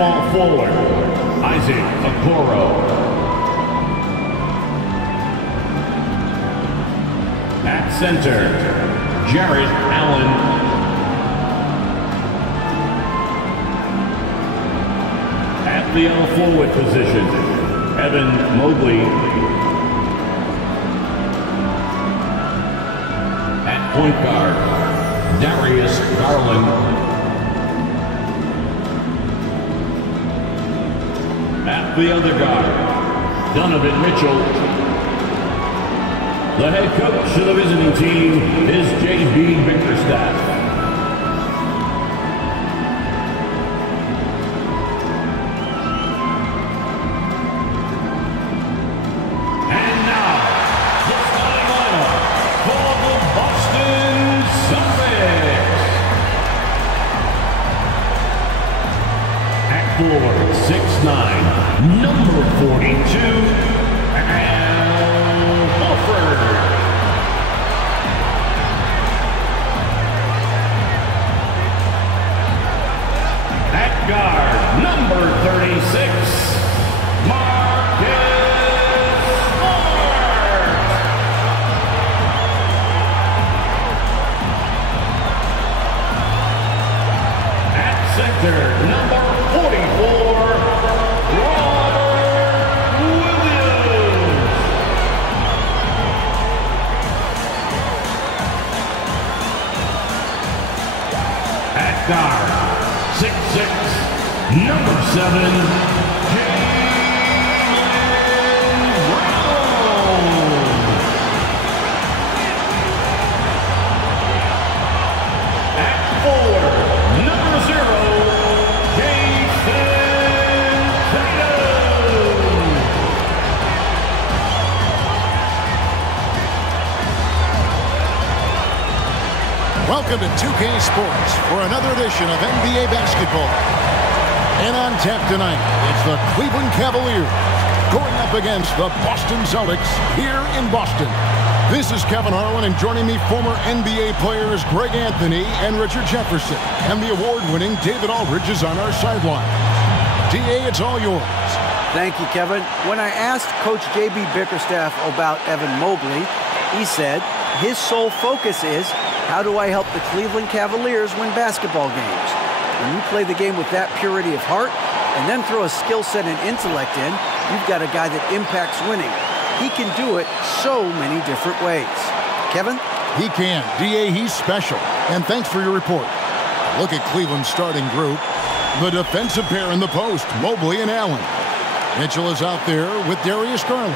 Small forward, Isaac Okoro. At center, Jared Allen. At the L forward position, Evan Mobley. At point guard, Darius Garland. At the other guard, Donovan Mitchell. The head coach of the visiting team is J.B. Bickerstaff. And now, the starting lineup for the Boston Celtics. At forward, 6'9", number 42, Al Horford. At guard, number 36, Marcus Smart. At center, number 44, Robert Williams. At guard, 6'6", number 7, Jaylen Brown. At forward, number 0, Jason Tatum. Welcome to 2K Sports for another edition of NBA basketball. And on tap tonight, it's the Cleveland Cavaliers going up against the Boston Celtics here in Boston. This is Kevin Harlan, and joining me, former NBA players Greg Anthony and Richard Jefferson. And the award-winning David Aldridge is on our sideline. D.A., it's all yours. Thank you, Kevin. When I asked Coach J.B. Bickerstaff about Evan Mobley, he said his sole focus is, how do I help the Cleveland Cavaliers win basketball games? When you play the game with that purity of heart and then throw a skill set and intellect in, you've got a guy that impacts winning. He can do it so many different ways. Kevin? He can. D.A., he's special. And thanks for your report. Look at Cleveland's starting group. The defensive pair in the post, Mobley and Allen. Mitchell is out there with Darius Garland.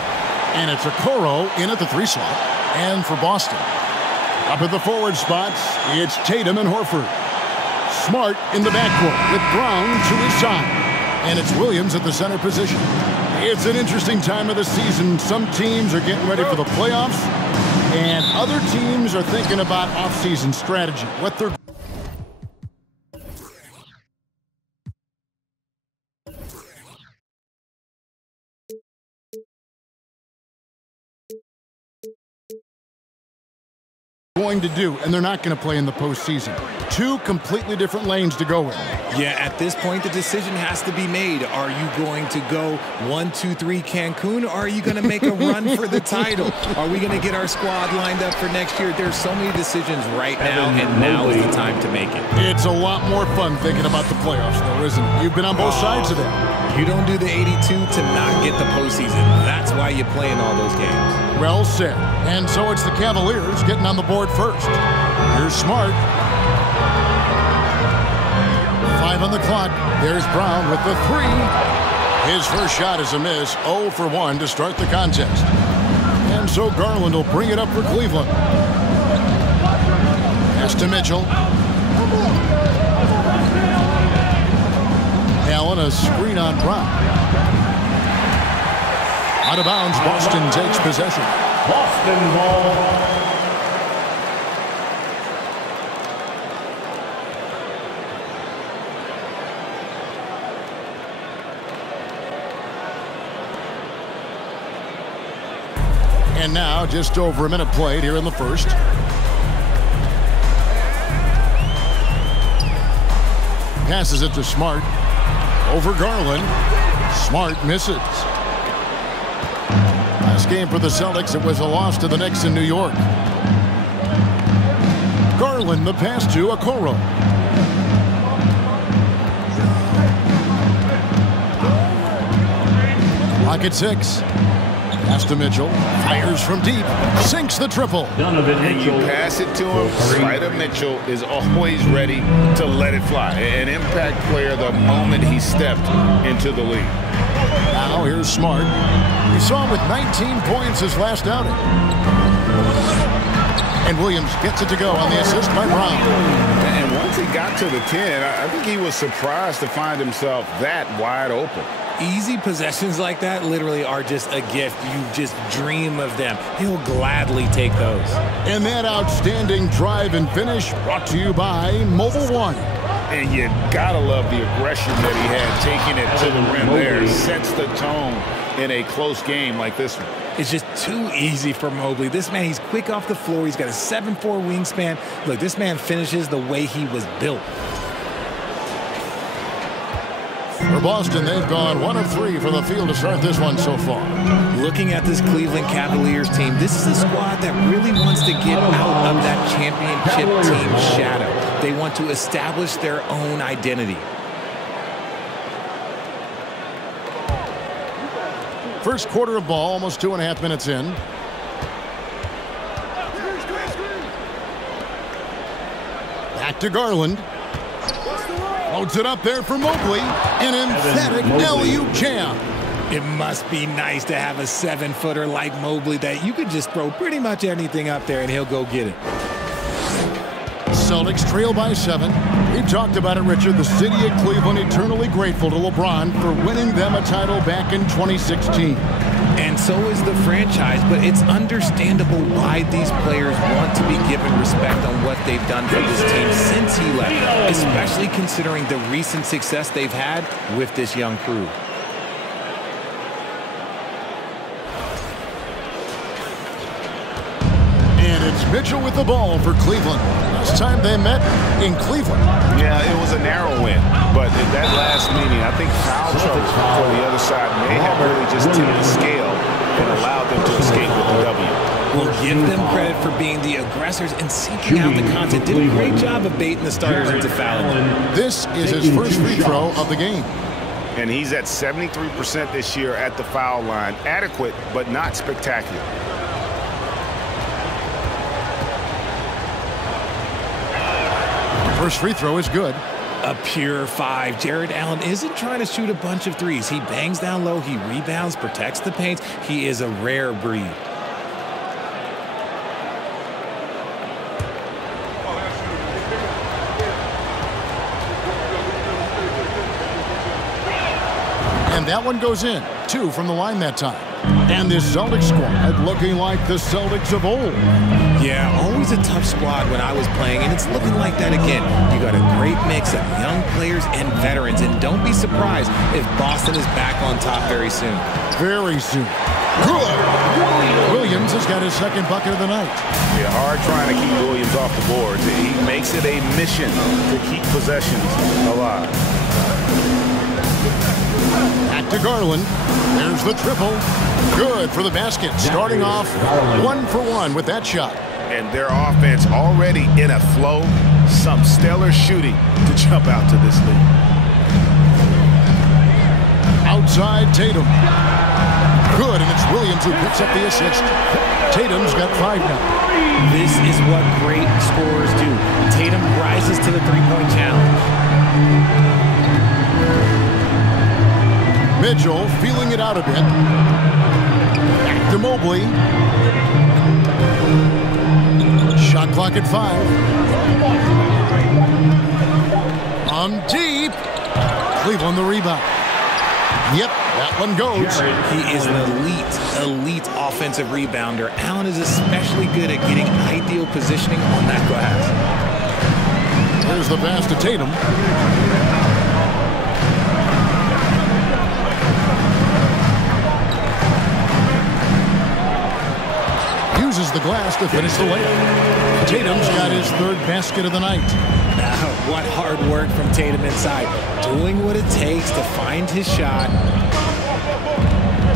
And it's Okoro in at the 3 slot. And for Boston, up at the forward spots, it's Tatum and Horford. Smart in the backcourt with Brown to his side. And it's Williams at the center position. It's an interesting time of the season. Some teams are getting ready for the playoffs, and other teams are thinking about off-season strategy, what they're going to do, and they're not going to play in the postseason. 2 completely different lanes to go in. Yeah, at this point, the decision has to be made. Are you going to go 1, 2, 3 Cancun, or are you going to make a run for the title? Are we going to get our squad lined up for next year? There's so many decisions right now, and now is the time to make it. It's a lot more fun thinking about the playoffs, though, isn't it? You've been on both sides of that. You don't do the 82 to not get the postseason. That's why you play in all those games. Well said. And so it's the Cavaliers getting on the board first. Here's Smart. 5 on the clock. There's Brown with the 3. His first shot is a miss. 0 for 1 to start the contest. And so Garland will bring it up for Cleveland. Pass to Mitchell. Allen, a screen on Brown. Out of bounds, Boston takes possession. Boston ball. And now, just over a minute played here in the first. Passes it to Smart. Over Garland. Smart misses. Last game for the Celtics, it was a loss to the Knicks in New York. Garland, the pass to Okoro. Lock at 6. Pass to Mitchell. Fires from deep. Sinks the triple. And you pass it to him. Spider Mitchell is always ready to let it fly. An impact player the moment he stepped into the league. Now here's Smart. We saw him with 19 points his last outing. And Williams gets it to go on the assist by Brown. And once he got to the 10, I think he was surprised to find himself that wide open. Easy possessions like that literally are just a gift. You just dream of them. He'll gladly take those. And that outstanding drive and finish brought to you by Mobile One. And you gotta love the aggression that he had taking it to the rim there. Sets the tone in a close game like this one. It's just too easy for Mobley. This man, he's quick off the floor. He's got a 7'4" wingspan. Look, this man finishes the way he was built. For Boston, they've gone 1 of 3 from the field to start this one so far. Looking at this Cleveland Cavaliers team, this is a squad that really wants to get out of that championship team shadow. They want to establish their own identity. First quarter of ball, almost 2.5 minutes in. Back to Garland. Loads it up there for Mobley. An emphatic alley-oop jam. It must be nice to have a 7-footer like Mobley that you could just throw pretty much anything up there and he'll go get it. Celtics trail by 7. We talked about it, Richard. The city of Cleveland eternally grateful to LeBron for winning them a title back in 2016. And so is the franchise, but it's understandable why these players want to be given respect on what they've done for this team since he left, especially considering the recent success they've had with this young crew. And it's Mitchell with the ball for Cleveland. Last time they met in Cleveland. Yeah, it was a narrow win, but in that last meeting, I think foul trouble for the other side may have really just tipped the scale and allowed them to escape with the W. We'll give them credit for being the aggressors and seeking out the content. Did a great job of baiting the starters into fouling. This is his first free throw of the game. And he's at 73% this year at the foul line. Adequate, but not spectacular. First free throw is good. A pure 5. Jared Allen isn't trying to shoot a bunch of threes. He bangs down low, he rebounds, protects the paint. He is a rare breed. And that one goes in. 2 from the line that time. And this Celtics squad looking like the Celtics of old. Yeah, always a tough squad when I was playing, and it's looking like that again. You got a great mix of young players and veterans, and don't be surprised if Boston is back on top very soon. Very soon. Good. Williams has got his second bucket of the night. Yeah, hard trying to keep Williams off the boards. He makes it a mission to keep possessions alive. Back to Garland. There's the triple. Good for the basket. Starting off 1 for 1 with that shot. And their offense already in a flow. Some stellar shooting to jump out to this lead. Outside Tatum. Good, and it's Williams who picks up the assist. Tatum's got 5 now. This is what great scorers do. Tatum rises to the three-point challenge. Mitchell feeling it out a bit. Back to Mobley. Shot clock at 5. On deep. Cleveland the rebound. Yep, that one goes. He is an elite offensive rebounder. Allen is especially good at getting ideal positioning on that glass. There's the pass to Tatum. Uses the glass to finish the layup. Tatum's got his 3rd basket of the night. Now, What hard work from Tatum inside. Doing what it takes to find his shot.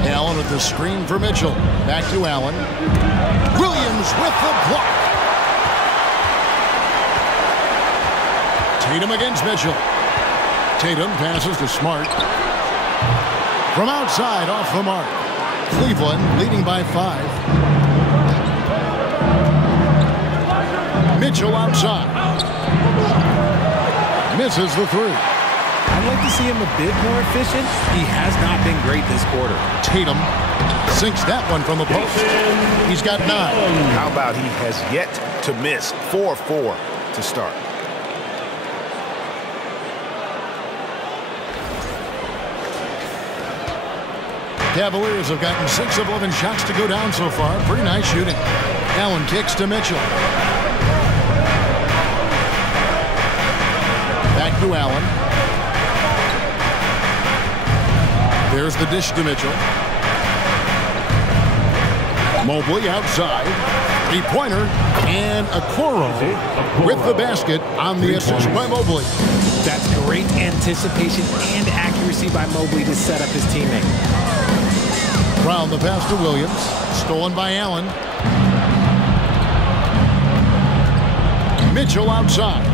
Allen with the screen for Mitchell. Back to Allen. Williams with the block. Tatum against Mitchell. Tatum passes to Smart. From outside, off the mark. Cleveland leading by 5. Mitchell outside. Misses the 3. I'd like to see him a bit more efficient. He has not been great this quarter. Tatum sinks that one from the post. He's got 9. How about he has yet to miss? 4-4 to start. Cavaliers have gotten 6 of 11 shots to go down so far. Pretty nice shooting. Allen kicks to Mitchell. Back to Allen. There's the dish to Mitchell. Mobley outside. 3-pointer. And Okoro with the basket on the assist by Mobley. That's great anticipation and accuracy by Mobley to set up his teammate. Brown the pass to Williams. Stolen by Allen. Mitchell outside.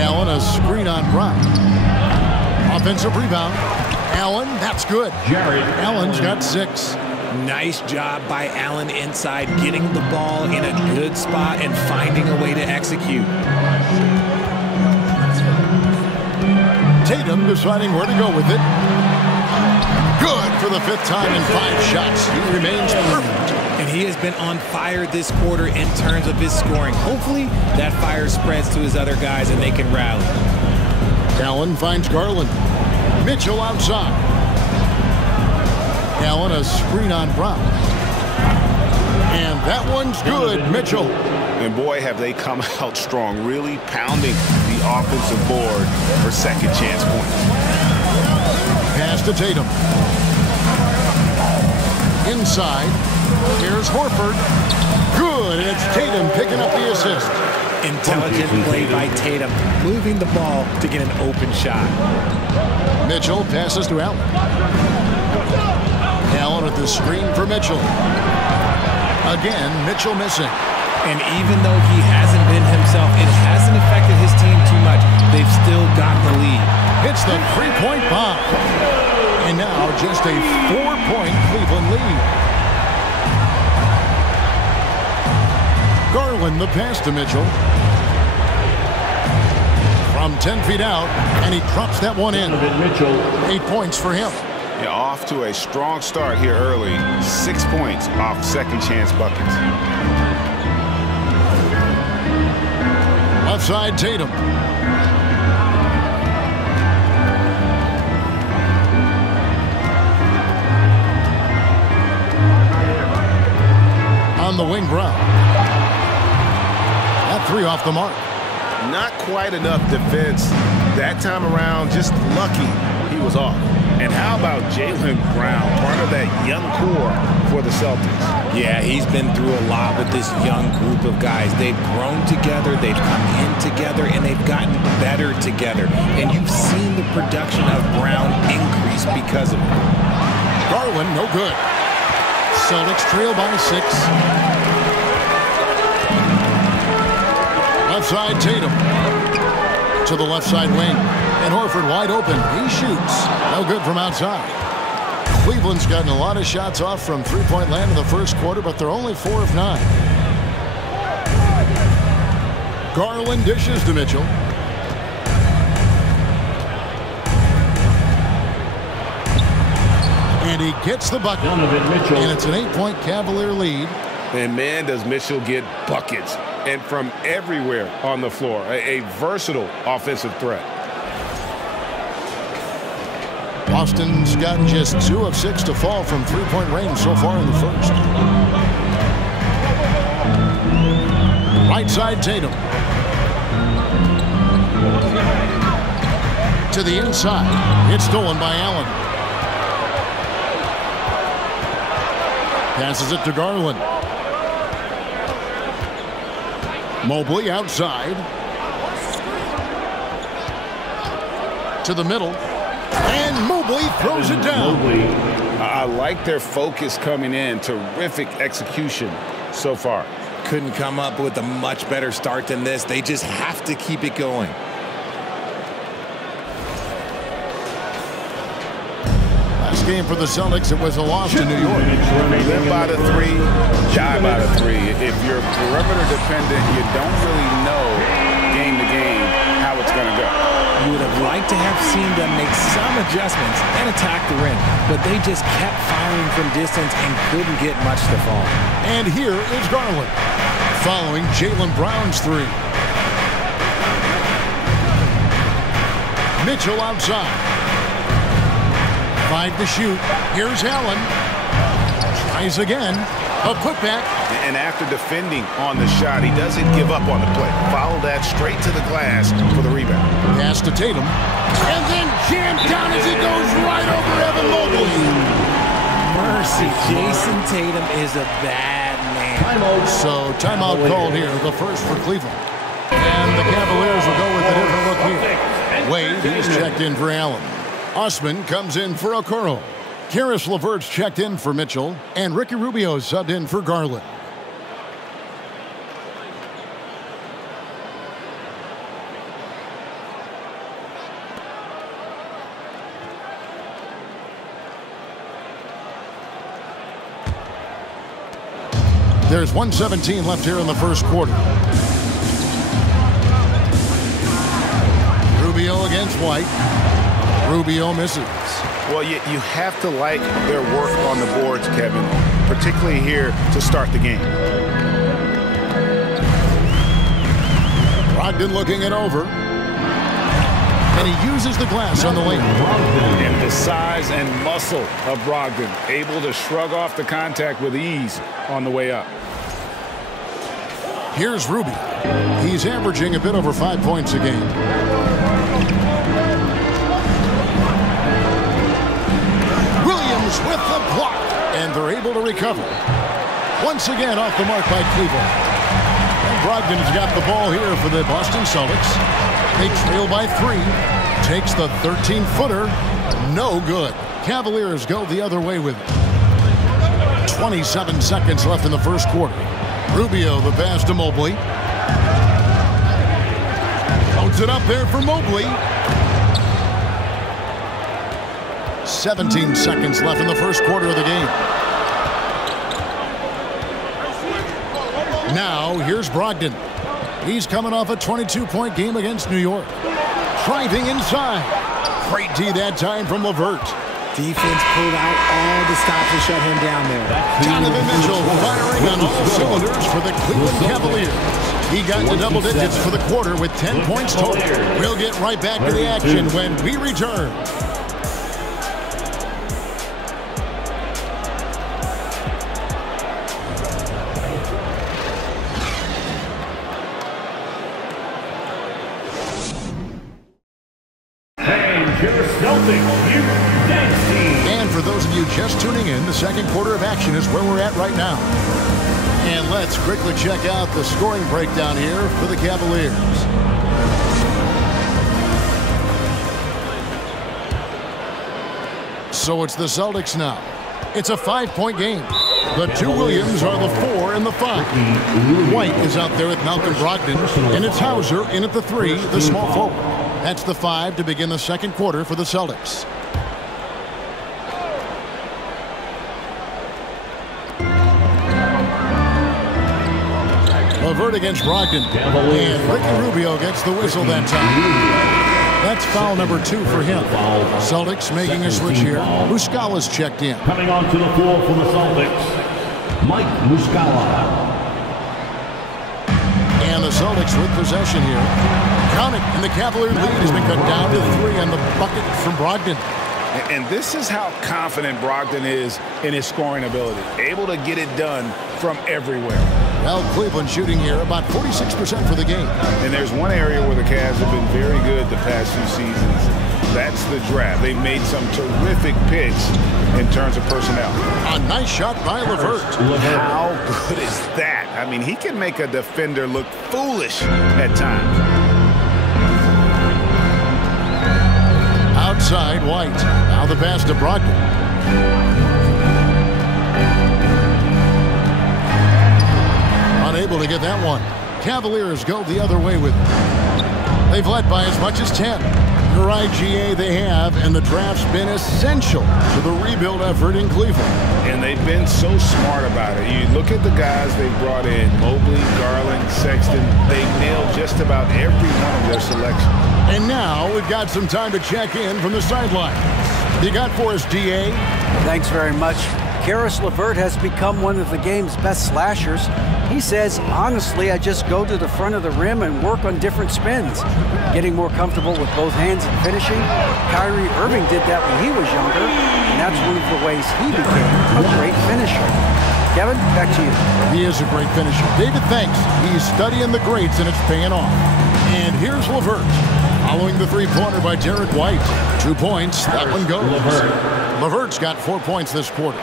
Allen a screen on Brown. Offensive rebound. Allen, that's good. Allen's got 6. Nice job by Allen inside, getting the ball in a good spot and finding a way to execute. Tatum deciding where to go with it. Good for the 5th time in 5 shots. He remains perfect. And he has been on fire this quarter in terms of his scoring. Hopefully that fire spreads to his other guys and they can rally. Allen finds Garland. Mitchell outside. Allen a screen on Brown. And that one's good, Mitchell. And boy, have they come out strong, really pounding the offensive board for second chance points. Pass to Tatum. Inside. Here's Horford. Good, and it's Tatum picking up the assist. Intelligent play by Tatum, moving the ball to get an open shot. Mitchell passes to Allen. Allen with the screen for Mitchell. Again, Mitchell missing. And even though he hasn't been himself, it hasn't affected his team too much. They've still got the lead. Hits the 3-point bomb. And now just a 4-point Cleveland lead. Garland the pass to Mitchell. From 10 feet out, and he drops that one in. 8 points for him. Yeah, off to a strong start here early. 6 points off second chance buckets. Left side, Tatum. On the wing, Brown. That 3 off the mark. Not quite enough defense that time around. Just lucky he was off. And how about Jaylen Brown, part of that young core for the Celtics? Yeah, he's been through a lot with this young group of guys. They've grown together, they've come in together, and they've gotten better together. And you've seen the production of Brown increase because of it. Garland, no good. Celtics trail by 6. Left side, Tatum. To the left side wing. And Horford wide open. He shoots. No good from outside. Cleveland's gotten a lot of shots off from three-point land in the first quarter, but they're only 4 of 9. Garland dishes to Mitchell. And he gets the bucket. And it's an 8-point Cavalier lead. And man, does Mitchell get buckets. And from everywhere on the floor. A versatile offensive threat. Boston's got just 2 of 6 to fall from three-point range so far in the first. Right side, Tatum. To the inside. It's stolen by Allen. Passes it to Garland. Mobley outside. To the middle. And Mobley throws it down. I like their focus coming in. Terrific execution so far. Couldn't come up with a much better start than this. They just have to keep it going. Last game for the Celtics, it was a loss to New York. Live by the 3, die by the 3. If you're perimeter dependent, you don't really know game to game how it's going to go. You would have liked to have seen them make some adjustments and attack the rim, but they just kept firing from distance and couldn't get much to fall. And here is Garland, following Jaylen Brown's 3. Mitchell outside. 5 to shoot. Here's Allen. Tries again. A putback. And after defending on the shot, he doesn't give up on the play. Follow that straight to the glass for the rebound. Pass to Tatum. And then jammed down as he goes right over Evan Mobley. Mercy, Jason Tatum is a bad man. So timeout called here, the first for Cleveland. And the Cavaliers will go with a different look here. Wade is checked in for Allen. Osman comes in for Okoro. Karis LeVert's checked in for Mitchell. And Ricky Rubio subbed in for Garland. There's 1:17 left here in the first quarter. Rubio against White. Rubio misses. Well, you have to like their work on the boards, Kevin, particularly here to start the game. Brogdon looking it over. And he uses the glass on the lane. And the size and muscle of Brogdon, able to shrug off the contact with ease on the way up. Here's Rubio. He's averaging a bit over 5 points a game. Williams with the block. And they're able to recover. Once again off the mark by Cleveland. And Brogdon has got the ball here for the Boston Celtics. They trail by 3. Takes the 13-footer. No good. Cavaliers go the other way with it. 27 seconds left in the first quarter. Rubio, the pass to Mobley. Holds it up there for Mobley. 17 seconds left in the first quarter of the game. Now, here's Brogdon. He's coming off a 22-point game against New York. Driving inside. Great D that time from LeVert. Defense pulled out all the stops to shut him down there. Donovan Mitchell firing on all cylinders for the Cleveland Cavaliers. He got to double digits for the quarter with 10 points total. We'll get right back to the action when we return. And for those of you just tuning in, the second quarter of action is where we're at right now. And let's quickly check out the scoring breakdown here for the Cavaliers. So it's the Celtics now. It's a 5-point game. The 2 Williams are the 4 and the 5. White is out there with Malcolm Brogdon, and it's Hauser in at the 3, the small forward. That's the 5 to begin the second quarter for the Celtics. LeVert against Brogdon. And Ricky Rubio gets the whistle that time. That's foul number 2 for him. Celtics making a switch here. Muscala's checked in. Coming onto the floor for the Celtics, Mike Muscala. And the Celtics with possession here. Counting, and the Cavalier lead has been cut down to 3 on the bucket from Brogdon. And this is how confident Brogdon is in his scoring ability. Able to get it done from everywhere. Well, Cleveland shooting here about 46% for the game. And there's one area where the Cavs have been very good the past few seasons. that's the draft. They made some terrific picks in terms of personnel. A nice shot by LeVert. How good is that? I mean, he can make a defender look foolish at times. Outside, White. Now the pass to Brogdon. Unable to get that one. Cavaliers go the other way with it. They've led by as much as 10. You're right, GA, they have, and the draft's been essential to the rebuild effort in Cleveland. And they've been so smart about it. You look at the guys they brought in, Mobley, Garland, Sexton. They nailed just about every one of their selections. And now we've got some time to check in from the sideline. You got for us, GA? Thanks very much. Karis LeVert has become one of the game's best slashers. He says, honestly, I just go to the front of the rim and work on different spins. Getting more comfortable with both hands and finishing. Kyrie Irving did that when he was younger, and that's one of the ways he became a great finisher. Kevin, back to you. He is a great finisher. David, thanks. He's studying the greats, and it's paying off. And here's LeVert. Following the three-pointer by Derek White. 2 points. That one goes. LeVert's got 4 points this quarter.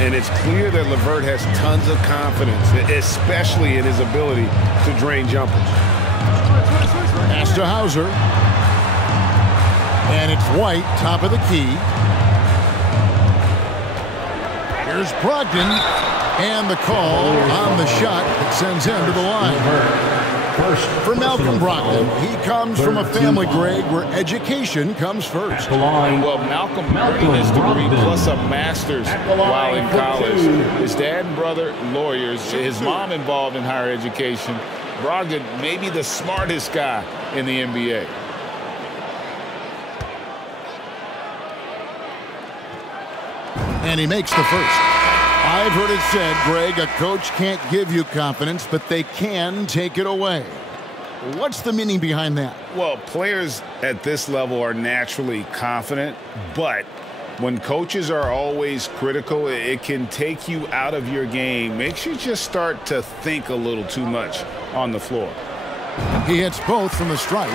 And it's clear that LeVert has tons of confidence, especially in his ability to drain jumpers. Pass to Hauser. And it's White, top of the key. Here's Brogdon. And the call on the shot that sends him to the line. For Malcolm Brogdon, he comes from a family, Greg, where education comes first. Well, Malcolm earned his degree plus a master's while in college. His dad and brother, lawyers. His mom involved in higher education. Brogdon, maybe the smartest guy in the NBA. And he makes the first. I've heard it said, Greg, a coach can't give you confidence, but they can take it away. What's the meaning behind that? Well, players at this level are naturally confident, but when coaches are always critical, it can take you out of your game. Makes you just start to think a little too much on the floor. He hits both from the stripe.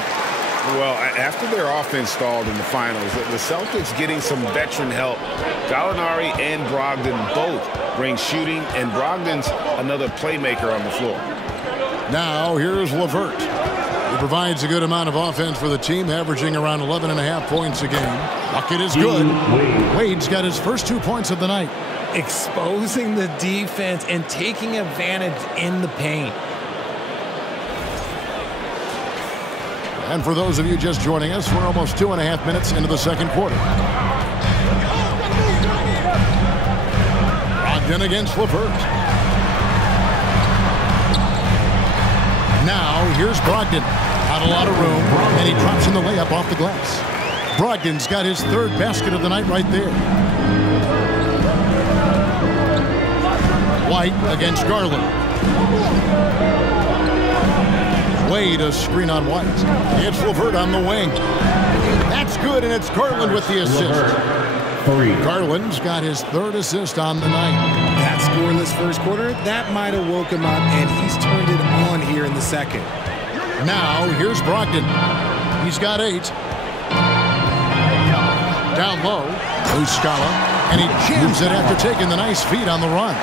Well, after their offense stalled in the finals, the Celtics getting some veteran help. Gallinari and Brogdon both bring shooting, and Brogdon's another playmaker on the floor. Now, here's LeVert. He provides a good amount of offense for the team, averaging around 11.5 points a game. Bucket is good. Wade's got his first 2 points of the night. Exposing the defense and taking advantage in the paint. And for those of you just joining us, we're almost 2.5 minutes into the second quarter. Brogdon against LeVert. Now, here's Brogdon. Not a lot of room, and he drops in the layup off the glass. Brogdon's got his third basket of the night right there. White against Garland. Wade a screen on White. It's LeVert on the wing. That's good, and it's Garland with the assist. Garland's got his third assist on the night. That scoreless first quarter, that might have woke him up, and he's turned it on here in the second. Now, here's Brogdon. He's got 8. Down low, SUBSCRIBE, and he jams it after taking the nice feed on the run.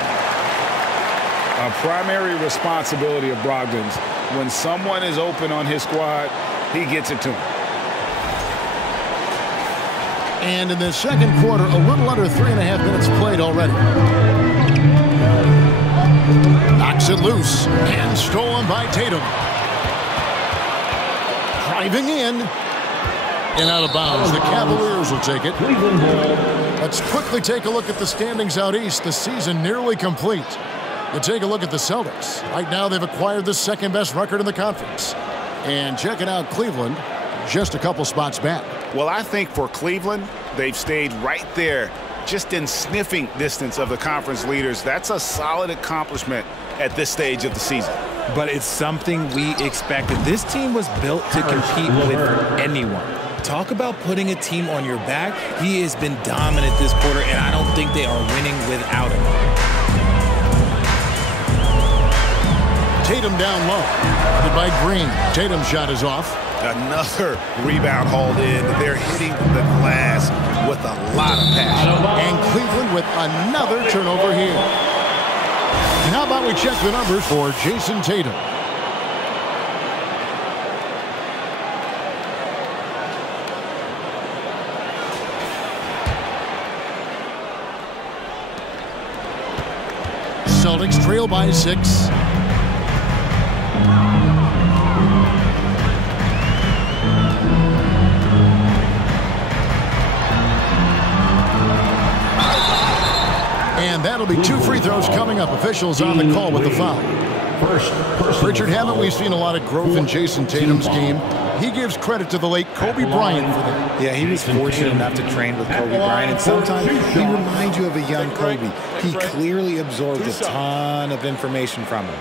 A primary responsibility of Brogdon's. When someone is open on his squad, he gets it to him. And in the second quarter, a little under 3.5 minutes played already. Knocks it loose and stolen by Tatum. Driving in and out of bounds. The Cavaliers will take it. Let's quickly take a look at the standings out east. The season nearly complete. You take a look at the Celtics. Right now, they've acquired the second-best record in the conference. And checking out Cleveland, just a couple spots back. Well, I think for Cleveland, they've stayed right there, just in sniffing distance of the conference leaders. That's a solid accomplishment at this stage of the season. But it's something we expected. This team was built to compete with anyone. Talk about putting a team on your back. He has been dominant this quarter, and I don't think they are winning without him. Tatum down low. Guarded by Green. Tatum's shot is off. Another rebound hauled in. They're hitting the glass with a lot of passion. And Cleveland with another turnover here. And how about we check the numbers for Jason Tatum? Celtics trail by 6. And that'll be 2 free throws coming up. Officials on the call with the foul. Richard, haven't we seen a lot of growth in Jason Tatum's game? He gives credit to the late Kobe Bryant for that. Yeah, he was fortunate enough to train with Kobe Bryant, and sometimes he reminds you of a young Kobe. He clearly absorbed a ton of information from him.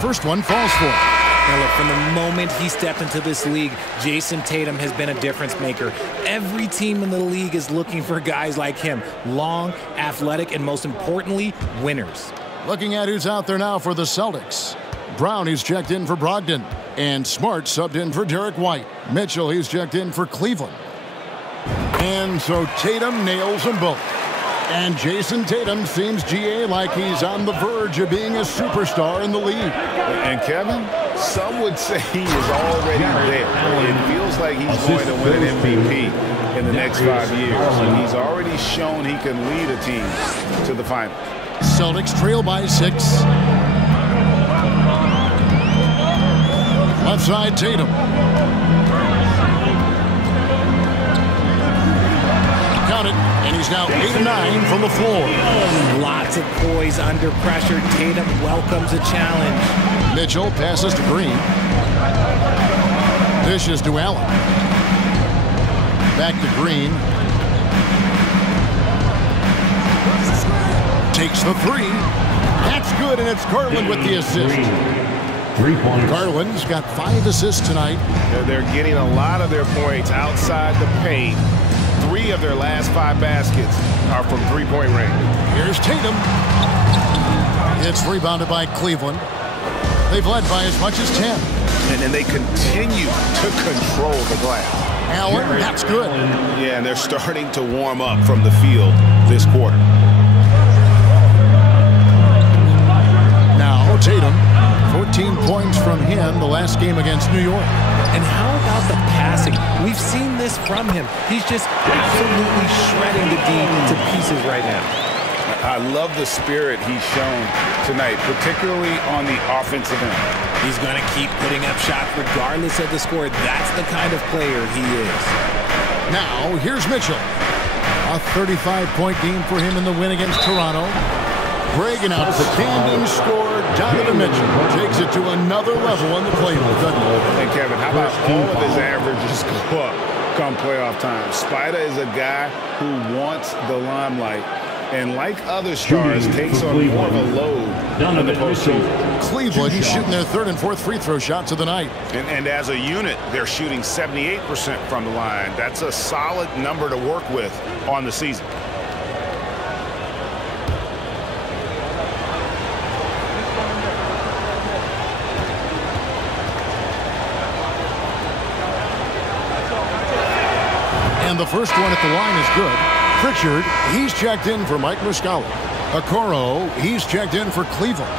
First one falls for him. Now look, from the moment he stepped into this league, Jason Tatum has been a difference maker. Every team in the league is looking for guys like him. Long, athletic, and most importantly, winners. Looking at who's out there now for the Celtics. Brown, he's checked in for Brogdon. And Smart subbed in for Derek White. Mitchell, he's checked in for Cleveland. And so Tatum nails them both. And Jason Tatum seems, GA, like he's on the verge of being a superstar in the league. And Kevin, some would say he is already there. It feels like he's going to win an MVP in the next 5 years. And he's already shown he can lead a team to the final. Celtics trail by 6. Left side, Tatum. Count it, and he's now 8 of 9 from the floor. Lots of poise under pressure. Tatum welcomes a challenge. Mitchell passes to Green. Dishes to Allen. Back to Green. Takes the 3. That's good, and it's Garland with the assist. 3 points. Garland's got 5 assists tonight. They're getting a lot of their points outside the paint. 3 of their last 5 baskets are from three-point range. Here's Tatum. It's rebounded by Cleveland. They've led by as much as 10. And they continue to control the glass. Allen, that's good. Yeah, and they're starting to warm up from the field this quarter. Now Tatum, 14 points from him the last game against New York. And how about the passing? We've seen this from him. He's just absolutely shredding the D to pieces right now. I love the spirit he's shown tonight, particularly on the offensive end. He's going to keep putting up shots regardless of the score. That's the kind of player he is. Now, here's Mitchell. A 35-point game for him in the win against Toronto. Breaking out the tandem score. Donovan Mitchell takes it to another level on the playbook. And Kevin, how about all of his averages go up come playoff time? Spider is a guy who wants the limelight, and like other stars, takes on more of a load in the postseason. Cleveland shooting their 3rd and 4th free throw shots of the night. And as a unit, they're shooting 78% from the line. That's a solid number to work with on the season. And the first one at the line is good. Pritchard, he's checked in for Mike Muscala. Okoro, he's checked in for Cleveland.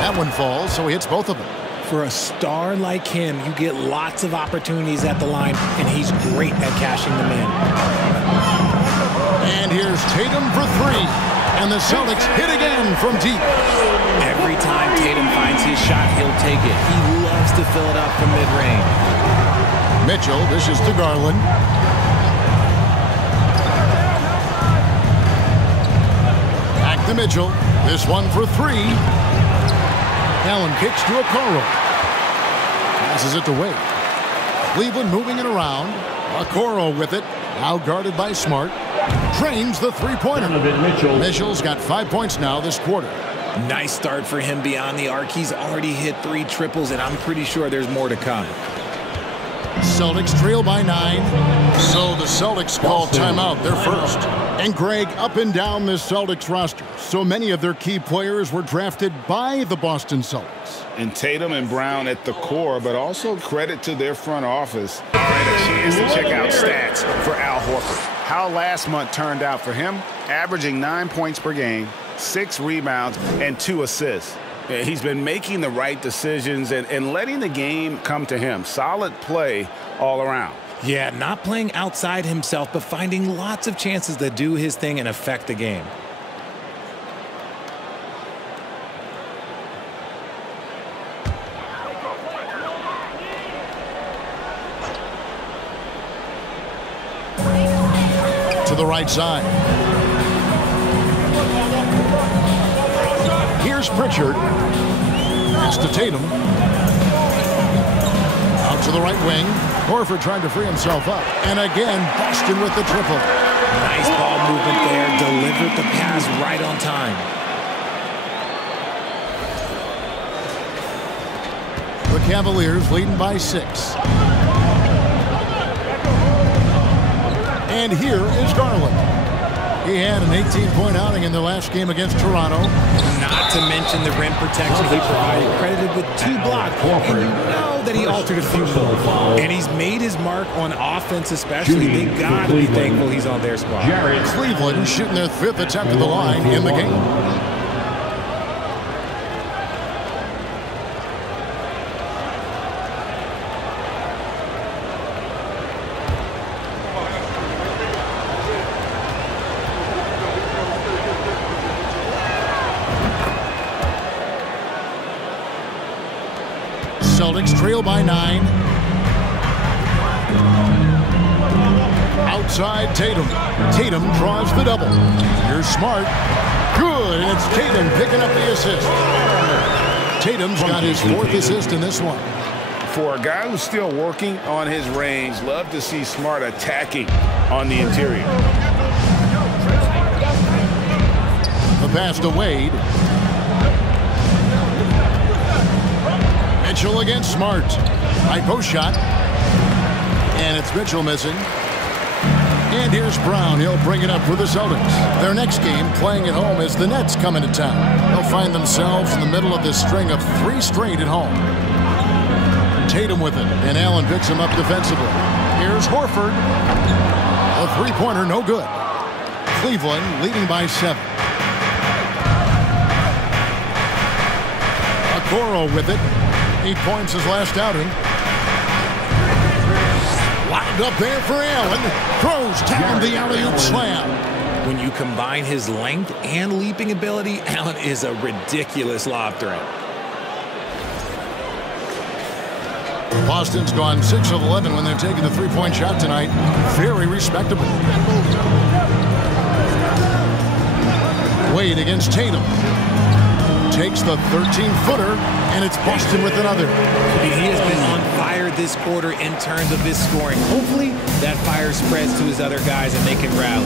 That one falls, so he hits both of them. For a star like him, you get lots of opportunities at the line, and he's great at cashing them in. And here's Tatum for 3. And the Celtics hit again from deep. Every time Tatum finds his shot, he'll take it. He loves to fill it up from mid-range. Mitchell dishes to Garland. Back to Mitchell. This one for 3. Allen kicks to Okoro. Passes it to Wade. Cleveland moving it around. Okoro with it. Now guarded by Smart. Drains the three-pointer. Mitchell's got 5 points now this quarter. Nice start for him beyond the arc. He's already hit 3 triples, and I'm pretty sure there's more to come. Celtics trail by 9. So the Celtics call timeout, their first. And Greg, up and down this Celtics roster, so many of their key players were drafted by the Boston Celtics. And Tatum and Brown at the core, but also credit to their front office. All right, a chance to check out stats for Al Horford. How last month turned out for him, averaging 9 points per game, 6 rebounds, and 2 assists. He's been making the right decisions and letting the game come to him. Solid play all around. Yeah, not playing outside himself, but finding lots of chances to do his thing and affect the game. To the right side. Here's Pritchard. Pass to Tatum. Out to the right wing. Horford trying to free himself up. And again, Boston with the triple. Nice ball movement there. Delivered the pass right on time. The Cavaliers leading by 6. And here is Garland. He had an 18-point outing in the last game against Toronto. Not to mention the rim protection he provided, credited with 2 blocks. And you know that he altered a few more. And he's made his mark on offense especially. They got to be thankful he's on their squad. Cleveland shooting their 5th attempt at the line in the game. Celtics trail by 9. Outside Tatum. Tatum draws the double. Here's Smart. Good, and it's Tatum picking up the assist. Tatum's got his 4th assist in this one. For a guy who's still working on his range, love to see Smart attacking on the interior. The pass to Wade. Mitchell against Smart. High post shot. And it's Mitchell missing. And here's Brown. He'll bring it up for the Celtics. Their next game, playing at home, is the Nets coming to town. They'll find themselves in the middle of this string of 3 straight at home. Tatum with it, and Allen picks him up defensively. Here's Horford. A 3-pointer, no good. Cleveland leading by 7. Okoro with it. 8 points his last outing. Wound up there for Allen. Throws down the alley-oop slam. When you combine his length and leaping ability, Allen is a ridiculous lob threat. Boston's gone 6 of 11 when they're taking the 3-point shot tonight. Very respectable. Wade against Tatum. Takes the 13-footer, and it's Boston with another. He has been on fire this quarter in terms of his scoring. Hopefully, that fire spreads to his other guys and they can rally.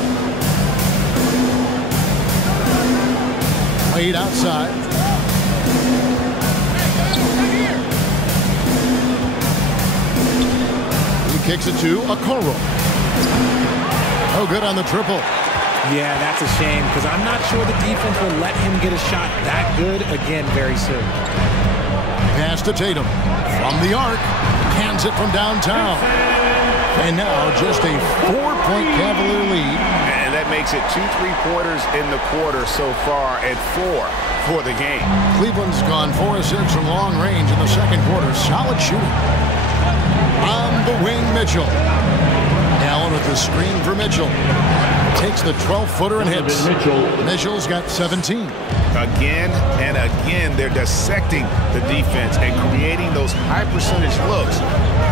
Wade outside. He kicks it to Okoro. Oh, good on the triple. Yeah, that's a shame because I'm not sure the defense will let him get a shot that good again very soon. Pass to Tatum. From the arc. Hands it from downtown. And now just a 4-point Cavalier lead. And that makes it 2 3-pointers in the quarter so far and 4 for the game. Cleveland's gone 4 of 6 from long range in the second quarter. Solid shooting. On the wing, Mitchell. Allen with the screen for Mitchell. Takes the 12-footer and hits. Mitchell's got 17. Again and again, they're dissecting the defense and creating those high-percentage looks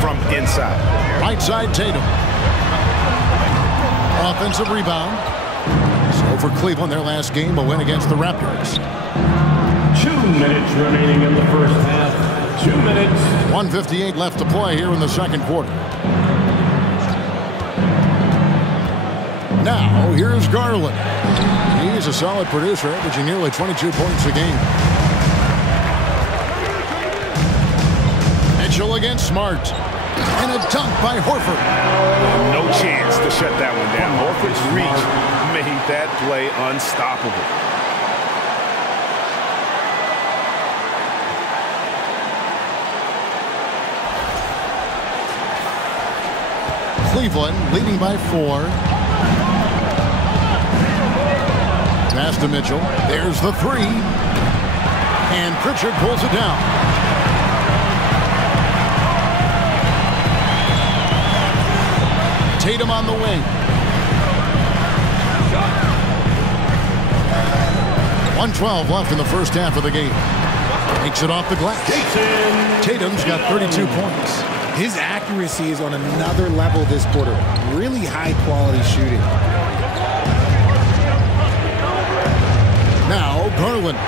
from inside. Right side, Tatum. Offensive rebound. So for Cleveland, their last game, a win against the Raptors. 2 minutes remaining in the first half. 2 minutes. 1:58 left to play here in the second quarter. Now, here's Garland. He's a solid producer, averaging nearly 22 points a game. Mitchell against Smart. And a dunk by Horford. No chance to shut that one down. Horford's reach made that play unstoppable. Cleveland leading by 4. Pass to Mitchell. There's the 3. And Pritchard pulls it down. Tatum on the wing. 1:12 left in the first half of the game. Takes it off the glass. Tatum's got 32 points. His accuracy is on another level this quarter. Really high-quality shooting. Now Garland.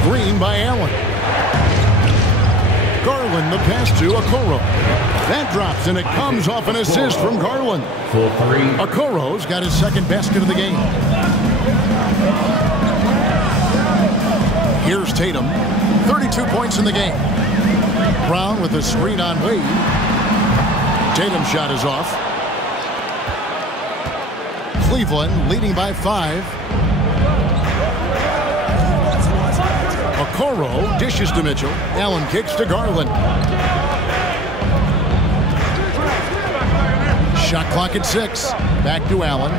Screen by Allen. Garland the pass to Okoro. That drops, and it comes off an assist from Garland. Okoro's got his second basket of the game. Here's Tatum. 32 points in the game. Brown with a screen on Wade. Tatum's shot is off. Cleveland leading by 5. Okoro dishes to Mitchell. Allen kicks to Garland. Shot clock at 6. Back to Allen.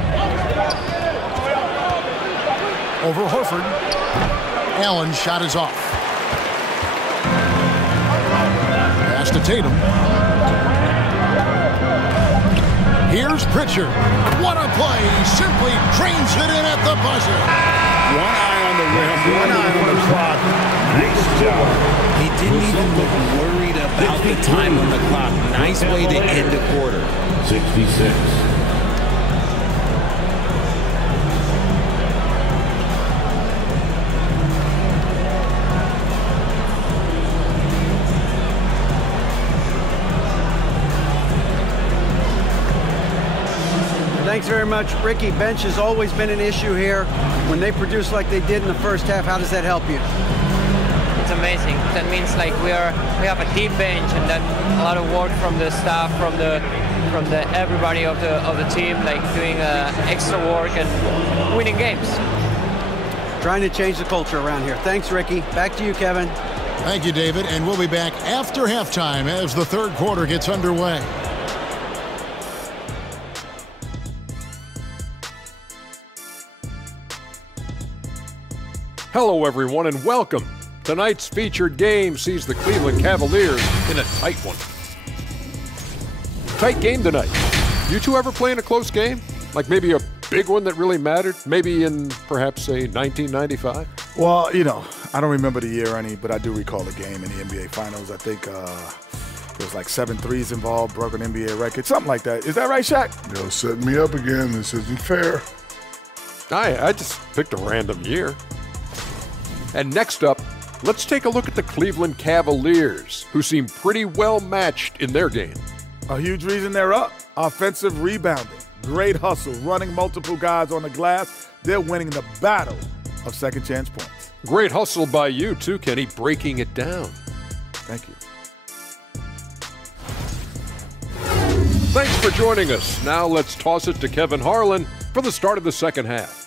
Over Horford. Allen's shot is off. Pass to Tatum. Here's Pritchard. What a play. Simply trains it in at the buzzer. One eye on the rim, one eye on the clock. Nice job. He didn't even look worried about the time on the clock. Nice way to end the quarter. 66. Thanks very much, Ricky. Bench has always been an issue here. When they produce like they did in the first half, how does that help you? It's amazing. That means like we have a deep bench, and then a lot of work from the staff, from the everybody of the team, like doing extra work and winning games. Trying to change the culture around here. Thanks, Ricky. Back to you, Kevin. Thank you, David. And we'll be back after halftime as the third quarter gets underway. Hello, everyone, and welcome. Tonight's featured game sees the Cleveland Cavaliers in a tight one. Tight game tonight. You two ever play in a close game? Like maybe a big one that really mattered? Maybe in perhaps, say, 1995? Well, you know, I don't remember the year any, but I do recall a game in the NBA Finals. I think there was like 7 threes involved, broke an NBA record, something like that. Is that right, Shaq? Yo, setting me up again. This isn't fair. I just picked a random year. And next up, let's take a look at the Cleveland Cavaliers, who seem pretty well matched in their game. A huge reason they're up. Offensive rebounding, great hustle, running multiple guys on the glass. They're winning the battle of second chance points. Great hustle by you too, Kenny, breaking it down. Thank you. Thanks for joining us. Now let's toss it to Kevin Harlan for the start of the second half.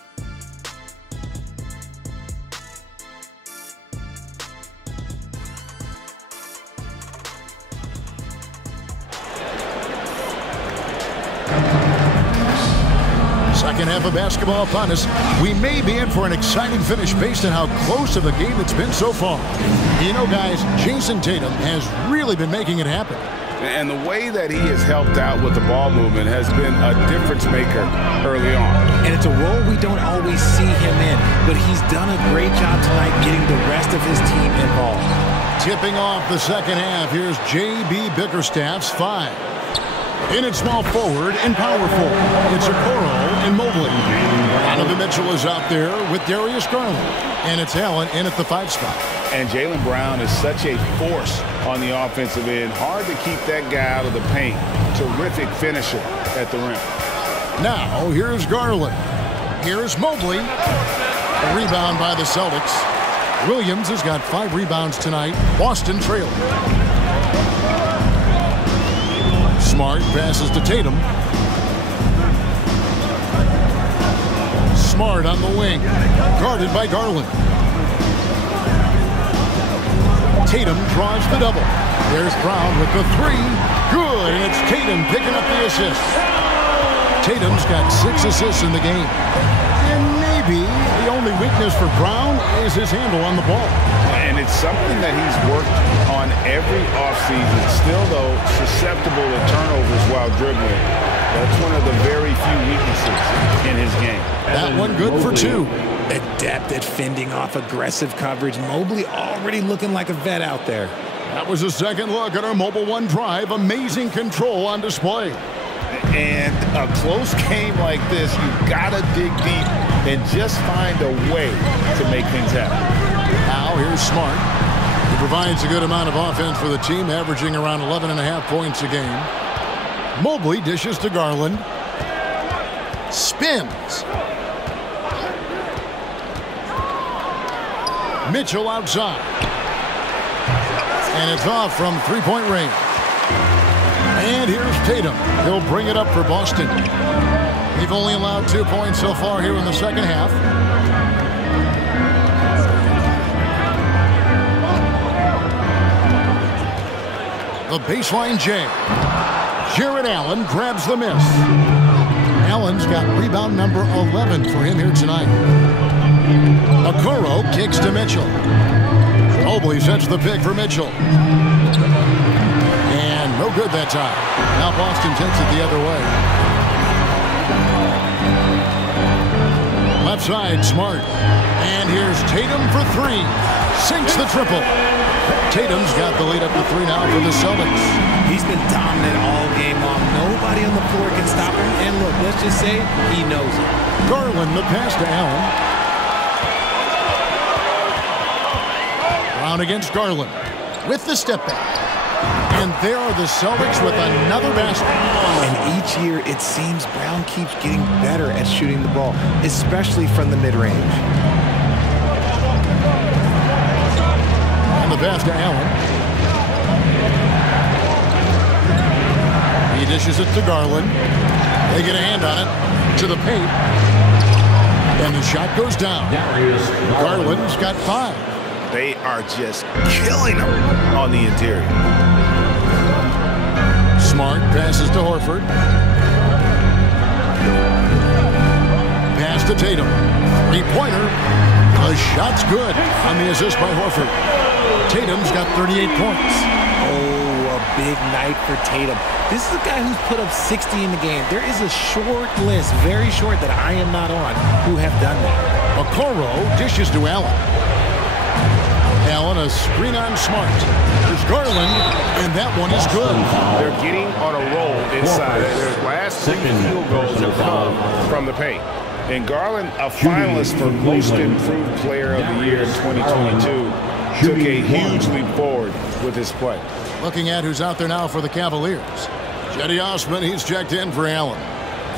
Second half of basketball upon us. We may be in for an exciting finish based on how close of a game it's been so far. You know, guys, Jason Tatum has really been making it happen. And the way that he has helped out with the ball movement has been a difference maker early on. And it's a role we don't always see him in, but he's done a great job tonight getting the rest of his team involved. Tipping off the second half, here's J.B. Bickerstaff's 5. In at small forward and power forward, it's Okoro and Mobley. Donovan Mitchell is out there with Darius Garland. And it's Allen in at the 5 spot. And Jaylen Brown is such a force on the offensive end. Hard to keep that guy out of the paint. Terrific finisher at the rim. Now, here's Garland. Here's Mobley. A rebound by the Celtics. Williams has got 5 rebounds tonight. Boston trailing. Smart passes to Tatum. Smart on the wing. Guarded by Garland. Tatum draws the double. There's Brown with the 3. Good, and it's Tatum picking up the assist. Tatum's got 6 assists in the game. And maybe the only weakness for Brown is his handle on the ball. And it's something that he's worked on every offseason. Still, though, susceptible to turnovers while dribbling. That's one of the very few weaknesses in his game. That one good for 2. Adept at fending off aggressive coverage. Mobley already looking like a vet out there. That was a second look at our Mobile One drive. Amazing control on display. And a close game like this, you've got to dig deep and just find a way to make things happen. Now here's Smart. He provides a good amount of offense for the team, averaging around 11.5 points a game. Mobley dishes to Garland. Spins. Mitchell outside. And it's off from 3-point range. And here's Tatum. He'll bring it up for Boston. They've only allowed 2 points so far here in the second half. The baseline jam. Jarrett Allen grabs the miss. Allen's got rebound number 11 for him here tonight. Okoro kicks to Mitchell. Mobley sets the pick for Mitchell. And no good that time. Now Boston takes it the other way. Left side, Smart. And here's Tatum for 3. Sinks the triple. Tatum's got the lead up to 3 now for the Celtics. He's been dominant all game long. Nobody on the floor can stop him. And look, let's just say he knows it. Garland, the pass to Allen. Brown against Garland with the step back. And there are the Celtics with another basket. And each year, it seems Brown keeps getting better at shooting the ball, especially from the mid-range. And the pass to Allen. He dishes it to Garland. They get a hand on it to the paint. And the shot goes down. Garland's got 5. They are just killing them on the interior. Smart passes to Horford. Pass to Tatum. 3-pointer. The shot's good on the assist by Horford. Tatum's got 38 points. Oh, a big night for Tatum. This is a guy who's put up 60 in the game. There is a short list, very short, that I am not on, who have done that. Okoro dishes to Allen. Allen, a screen on Smart. There's Garland, and that one is good. They're getting on a roll inside. Their last 3 field goals have come from the paint. And Garland, a finalist for Most Improved Player of the Year in 2022, took a huge leap forward with his play. Looking at who's out there now for the Cavaliers. Cedi Osman, he's checked in for Allen.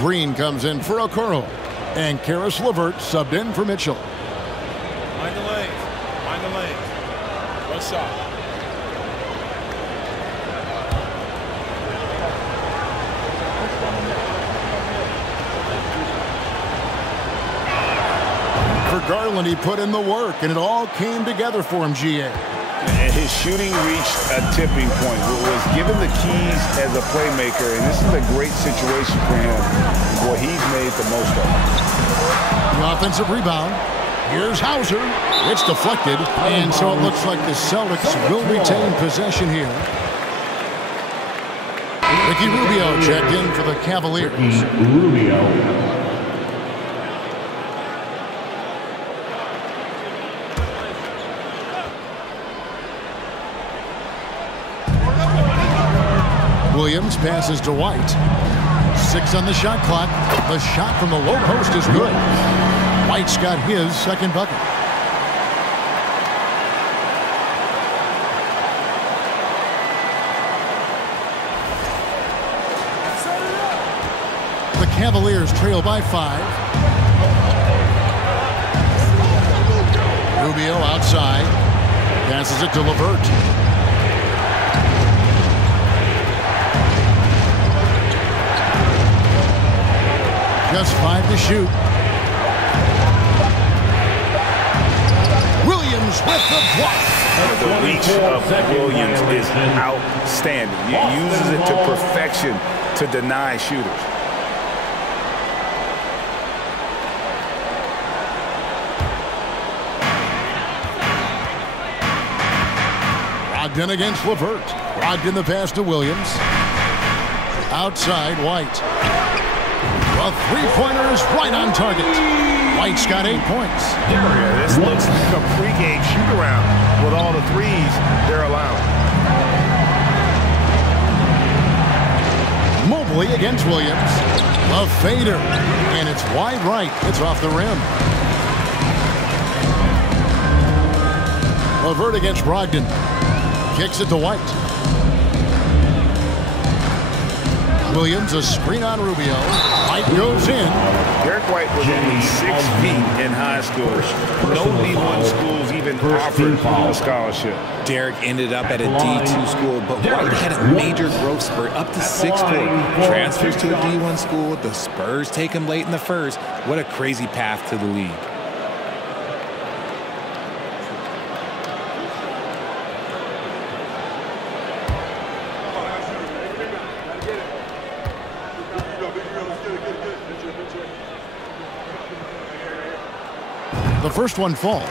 Green comes in for Okoro. And Karis LeVert subbed in for Mitchell. Mind the lane. Mind the lane. One shot. For Garland, he put in the work, and it all came together for him, GA. And his shooting reached a tipping point. Was given the keys as a playmaker, and this is a great situation for him. Boy, he's made the most of it. The offensive rebound. Here's Hauser. It's deflected, and so it looks like the Celtics will retain possession here. Ricky Rubio checked in for the Cavaliers. Rubio. Williams passes to White. 6 on the shot clock. The shot from the low post is good. White's got his second bucket. The Cavaliers trail by 5. Rubio outside. Passes it to LeVert. Just 5 to shoot. Williams with the block. The reach of Williams is outstanding. He uses it to perfection to deny shooters. Brogdon against LeVert. Brogdon the pass to Williams. Outside White. The three-pointer is right on target. White's got 8 points. Yeah, this looks like a pregame shoot-around with all the threes they're allowing. Mobley against Williams. A fader. And it's wide right. It's off the rim. LeVert against Brogdon. Kicks it to White. Williams, a screen on Rubio. White goes in. Derek White was only 6 feet in high school. No D1 schools even offered a scholarship. Derek ended up at a D2 school, but White had a major growth spurt up to 6'4". Transfers to a D1 school. The Spurs take him late in the first. What a crazy path to the league. The first one falls.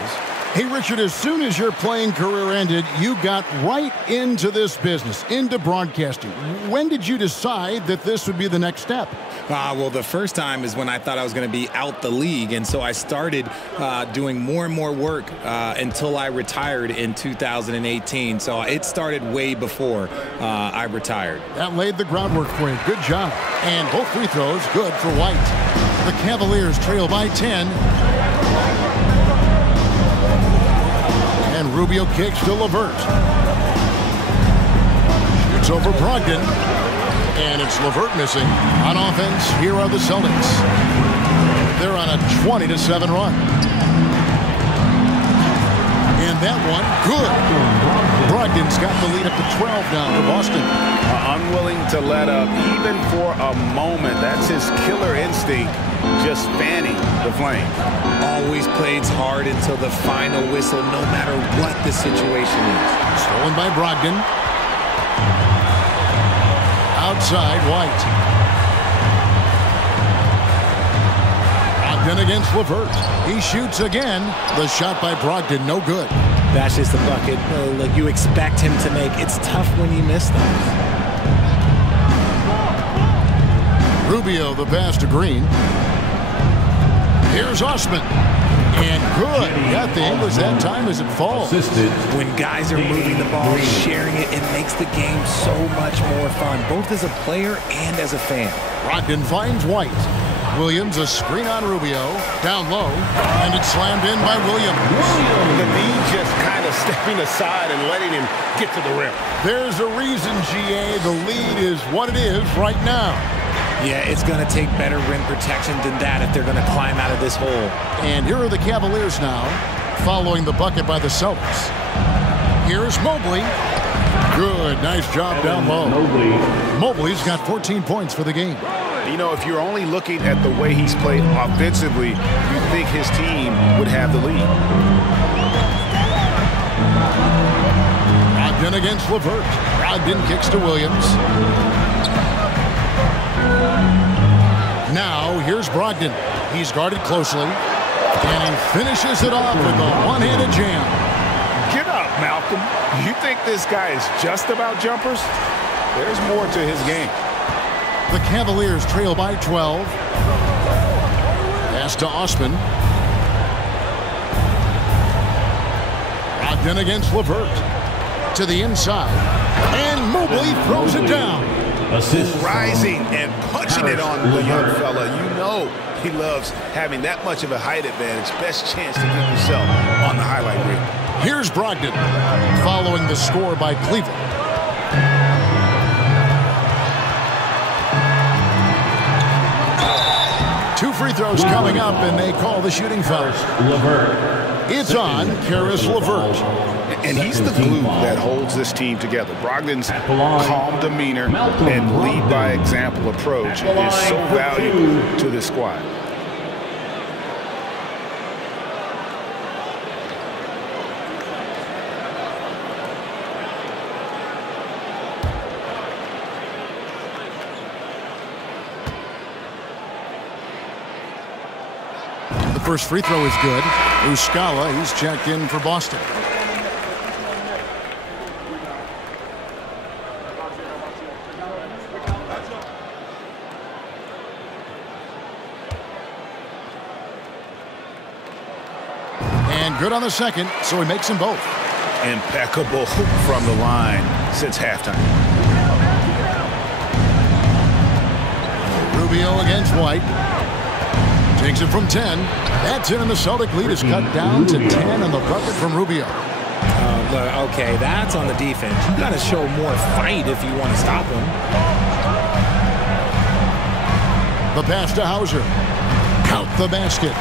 Hey, Richard, as soon as your playing career ended, you got right into this business, into broadcasting. When did you decide that this would be the next step? Well, the first time is when I thought I was going to be out the league, and so I started doing more and more work until I retired in 2018. So it started way before I retired. That laid the groundwork for you. Good job. And both free throws good for White. The Cavaliers trail by 10. And Rubio kicks to LeVert. Shoots over Brogdon. And it's LeVert missing. On offense, here are the Celtics. They're on a 20-7 run. And that one, good. Brogdon's got the lead up to 12 now for Boston. Unwilling to let up, even for a moment. That's his killer instinct, just fanning the flame. Always plays hard until the final whistle, no matter what the situation is. Stolen by Brogdon. Outside, White. Brogdon against LeVert. He shoots again. The shot by Brogdon, no good. That's just the bucket like you expect him to make. It's tough when you miss those. Rubio, the pass to Green. Here's Osman. And good. Got the English that time as it falls. When guys are moving the ball, sharing it, it makes the game so much more fun, both as a player and as a fan. Brogdon finds White. Williams, a screen on Rubio. Down low. And it's slammed in by Williams. The lead just kind of stepping aside and letting him get to the rim. There's a reason, GA. The lead is what it is right now. Yeah, it's going to take better rim protection than that if they're going to climb out of this hole. And here are the Cavaliers now, following the bucket by the Celtics. Here's Mobley. Good, nice job down low. Mobley's got 14 points for the game. You know, if you're only looking at the way he's played offensively, you think his team would have the lead. Brogdon against LeVert. Brogdon kicks to Williams. Now, here's Brogdon. He's guarded closely. And he finishes it off with a one-handed jam. Get up, Malcolm. You think this guy is just about jumpers? There's more to his game. The Cavaliers trail by 12. Pass to Osman. Brogdon against LeVert. To the inside. And Mobley throws it down. Rising and punching it on the young fella. You know he loves having that much of a height advantage. Best chance to get yourself on the highlight reel. Here's Brogdon following the score by Cleveland. free throws coming up, and they call the shooting foul. It's on Caris LeVert. And he's the glue that holds this team together. Brogdon's calm demeanor and lead by example approach is so valuable to this squad. The first free throw is good. Muscala, he's checked in for Boston. And good on the second, so he makes them both. Impeccable from the line since halftime. Rubio against White. Takes it from 10. That's in, and the Celtic lead is cut down to 10 on the bucket from Rubio. Okay, that's on the defense. You got to show more fight if you want to stop him. The pass to Hauser. Count the basket.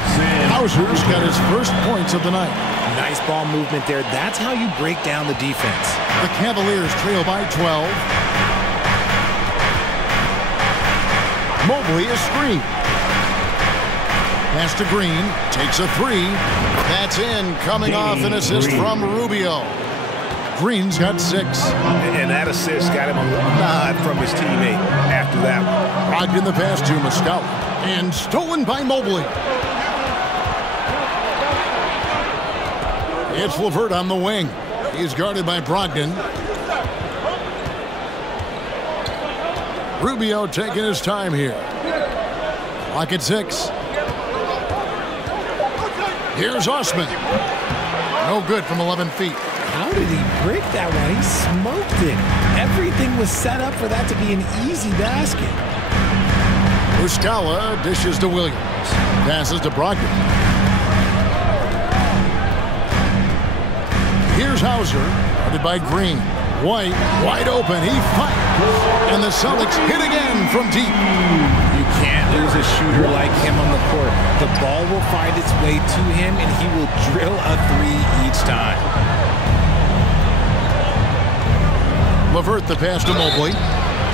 Hauser's got his first points of the night. Nice ball movement there. That's how you break down the defense. The Cavaliers trail by 12. Mobley is screened. Pass to Green, takes a three. That's in, coming off an assist from Rubio. Green's got 6. And that assist got him a nod from his teammate after that one. Brogdon the pass to Muscala, and stolen by Mobley. It's LeVert on the wing. He's guarded by Brogdon. Rubio taking his time here. Clock at 6. Here's Osman. No good from 11 feet. How did he break that one? He smoked it. Everything was set up for that to be an easy basket. Muscala dishes to Williams. Passes to Brogdon. Here's Hauser, guarded by Green. White, wide open. He fights. And the Celtics hit again from deep. You can't lose a shooter like him on the court. The ball will find its way to him, and he will drill a 3 each time. LeVert the pass to Mobley.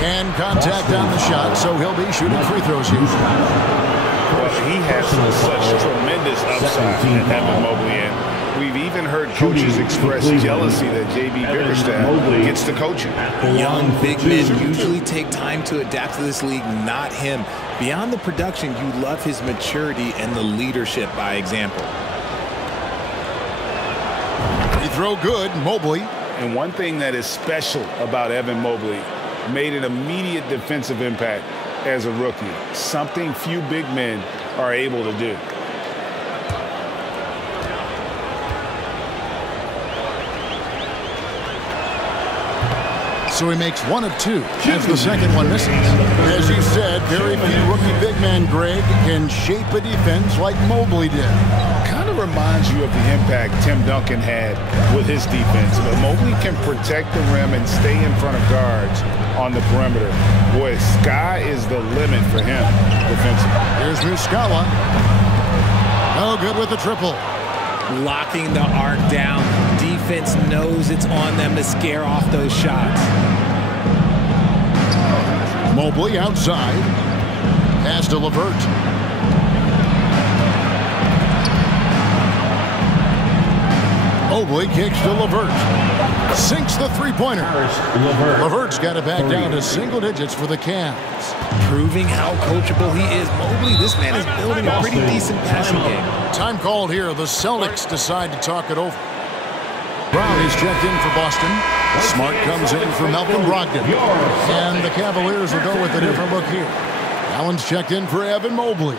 And contact on the shot, so he'll be shooting free throws here. Well, he has such tremendous upside in Evan Mobley, and we've even heard coaches express jealousy that J.B. Bickerstaff gets to coaching. Young big men usually take time to adapt to this league, not him. Beyond the production, you love his maturity and the leadership by example. Free throw good, Mobley. And one thing that is special about Evan Mobley, made an immediate defensive impact as a rookie, something few big men are able to do. So he makes 1 of 2 as the second one misses. As you said, very few rookie big men, Greg, can shape a defense like Mobley did. Kind of reminds you of the impact Tim Duncan had with his defense. But Mobley can protect the rim and stay in front of guards on the perimeter. Boy, sky is the limit for him defensively. Here's Muscala. No good with the triple. Locking the arc down. Defense knows it's on them to scare off those shots. Mobley outside. Pass to LeVert. Mobley kicks to LeVert. Sinks the three-pointer. LeVert's got it back down to single digits for the Cavs. Proving how coachable he is. Mobley, this man is building a pretty decent passing game. Time called here. The Celtics decide to talk it over. Brown is checked in for Boston. Smart comes in for Malcolm Brogdon. And the Cavaliers will go with a different look here. Allen's checked in for Evan Mobley.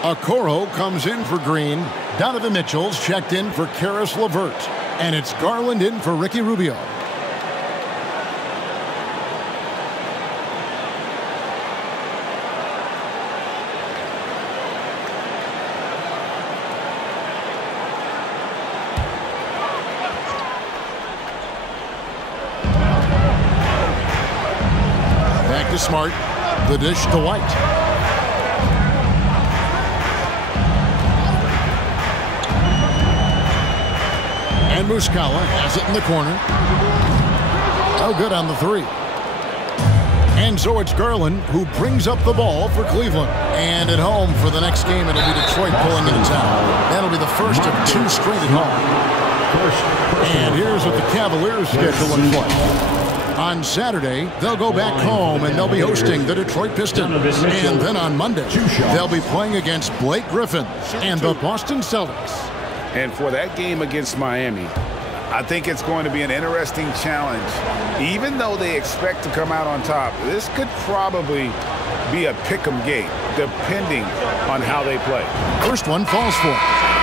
Okoro comes in for Green. Donovan Mitchell's checked in for Caris LeVert. And it's Garland in for Ricky Rubio. Back to Smart. The dish to White. And Muscala has it in the corner. Oh, good on the three. And so it's Garland who brings up the ball for Cleveland. And at home for the next game, it'll be Detroit pulling into town. That'll be the first of 2 straight at home. And here's what the Cavaliers schedule looks like. On Saturday, they'll go back home and they'll be hosting the Detroit Pistons. And then on Monday, they'll be playing against Blake Griffin and the Boston Celtics. And for that game against Miami, I think it's going to be an interesting challenge. Even though they expect to come out on top, this could probably be a pick-em game, depending on how they play. First one falls for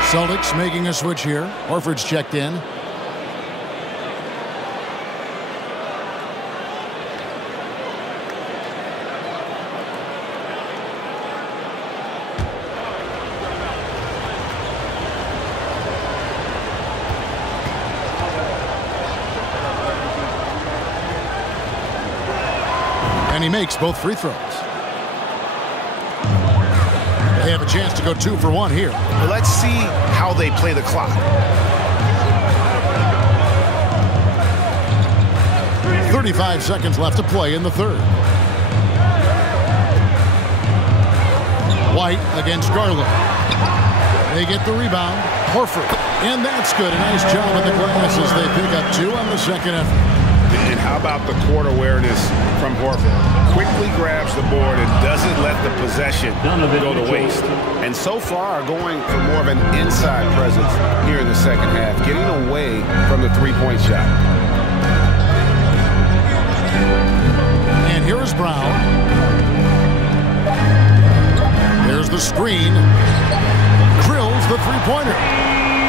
Celtics making a switch here. Horford's checked in. And he makes both free throws. They have a chance to go 2 for 1 here. Let's see how they play the clock. 35 seconds left to play in the third. White against Garland. They get the rebound. Horford. And that's good. A nice job at the glass as they pick up 2 on the second effort. And how about the court awareness from Horford? Quickly grabs the board and doesn't let the possession go to waste. And so far, going for more of an inside presence here in the second half, getting away from the three-point shot. And here's Brown. There's the screen. Drills the three-pointer.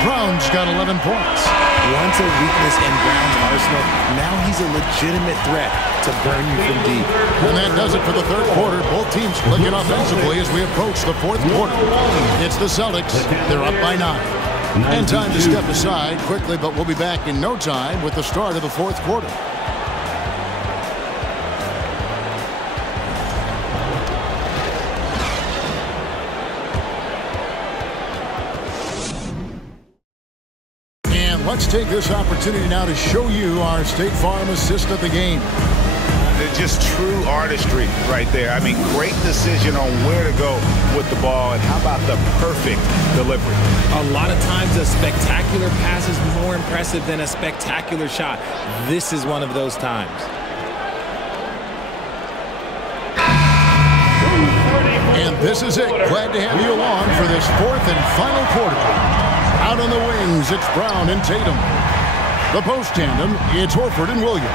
Brown's got 11 points. Once a weakness in Brown's arsenal, now he's a legitimate threat to burn you from deep. And that does it for the third quarter. Both teams clicking offensively as we approach the fourth quarter. It's the Celtics. They're up by 9. And time to step aside quickly, but we'll be back in no time with the start of the fourth quarter. Let's take this opportunity now to show you our State Farm assist of the game. They're just true artistry right there. I mean, great decision on where to go with the ball, and how about the perfect delivery? A lot of times a spectacular pass is more impressive than a spectacular shot. This is one of those times. And this is it. Glad to have you along for this fourth and final quarter. Out on the wings, it's Brown and Tatum. The post tandem, it's Horford and Williams.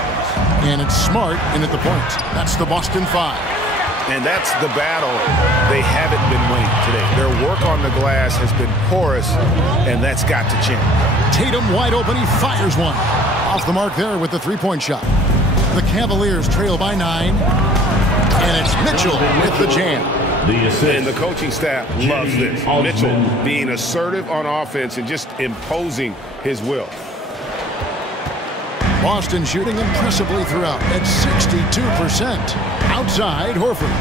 And it's Smart in at the point. That's the Boston 5. And that's the battle they haven't been winning today. Their work on the glass has been porous, and that's got to change. Tatum wide open, he fires one. Off the mark there with the three-point shot. The Cavaliers trail by 9. And it's Mitchell with the jam. And the coaching staff loves this. Mitchell being assertive on offense and just imposing his will. Boston shooting impressively throughout at 62%. Outside, Horford.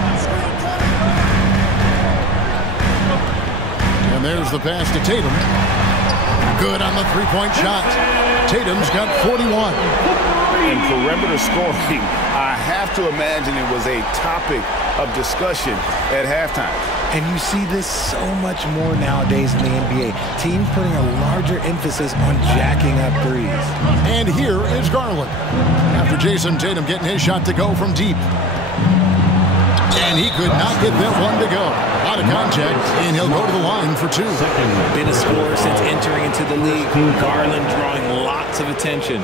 And there's the pass to Tatum. Good on the three-point shot. Tatum's got 41. And perimeter scoring, I have to imagine it was a topic of discussion at halftime. And you see this so much more nowadays in the NBA. Teams putting a larger emphasis on jacking up threes. And here is Garland. After Jason Tatum getting his shot to go from deep. And he could not get that one to go. Out of contact, and he'll go to the line for 2. Been a scorer since entering into the league. Garland drawing lots of attention.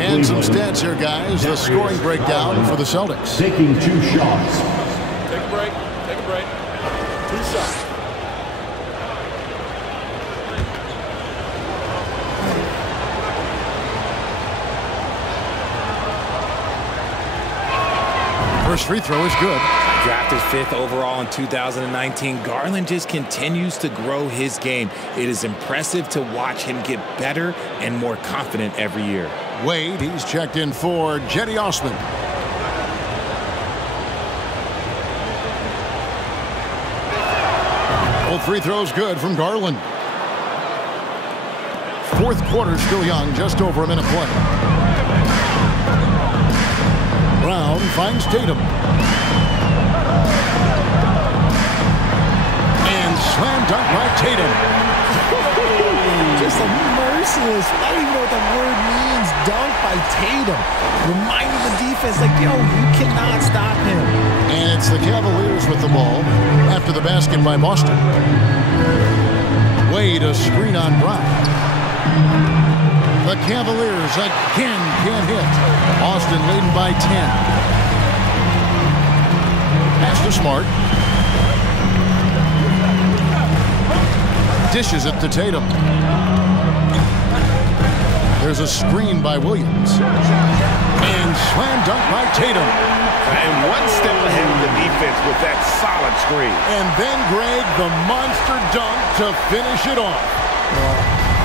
And some stats here, guys. The scoring breakdown for the Celtics. Taking 2 shots. Take a break. Take a break. 2 shots. First free throw is good. Drafted 5th overall in 2019, Garland just continues to grow his game. It is impressive to watch him get better and more confident every year. Wade, he's checked in for Jetty Osman. Both free throws good from Garland. Fourth quarter still young, just over a minute play. Brown finds Tatum. And slam dunk by Tatum. Just a merciless, I don't even know what the word means, dunk by Tatum. Reminding the defense, like, yo, you cannot stop him. And it's the Cavaliers with the ball after the basket by Boston. Wade a screen on Brown. The Cavaliers again can't hit. Boston leading by 10. Pass to Smart. Dishes it to Tatum. There's a screen by Williams. And slam dunk by Tatum. And one step ahead of the defense with that solid screen. And then Greg, the monster dunk to finish it off.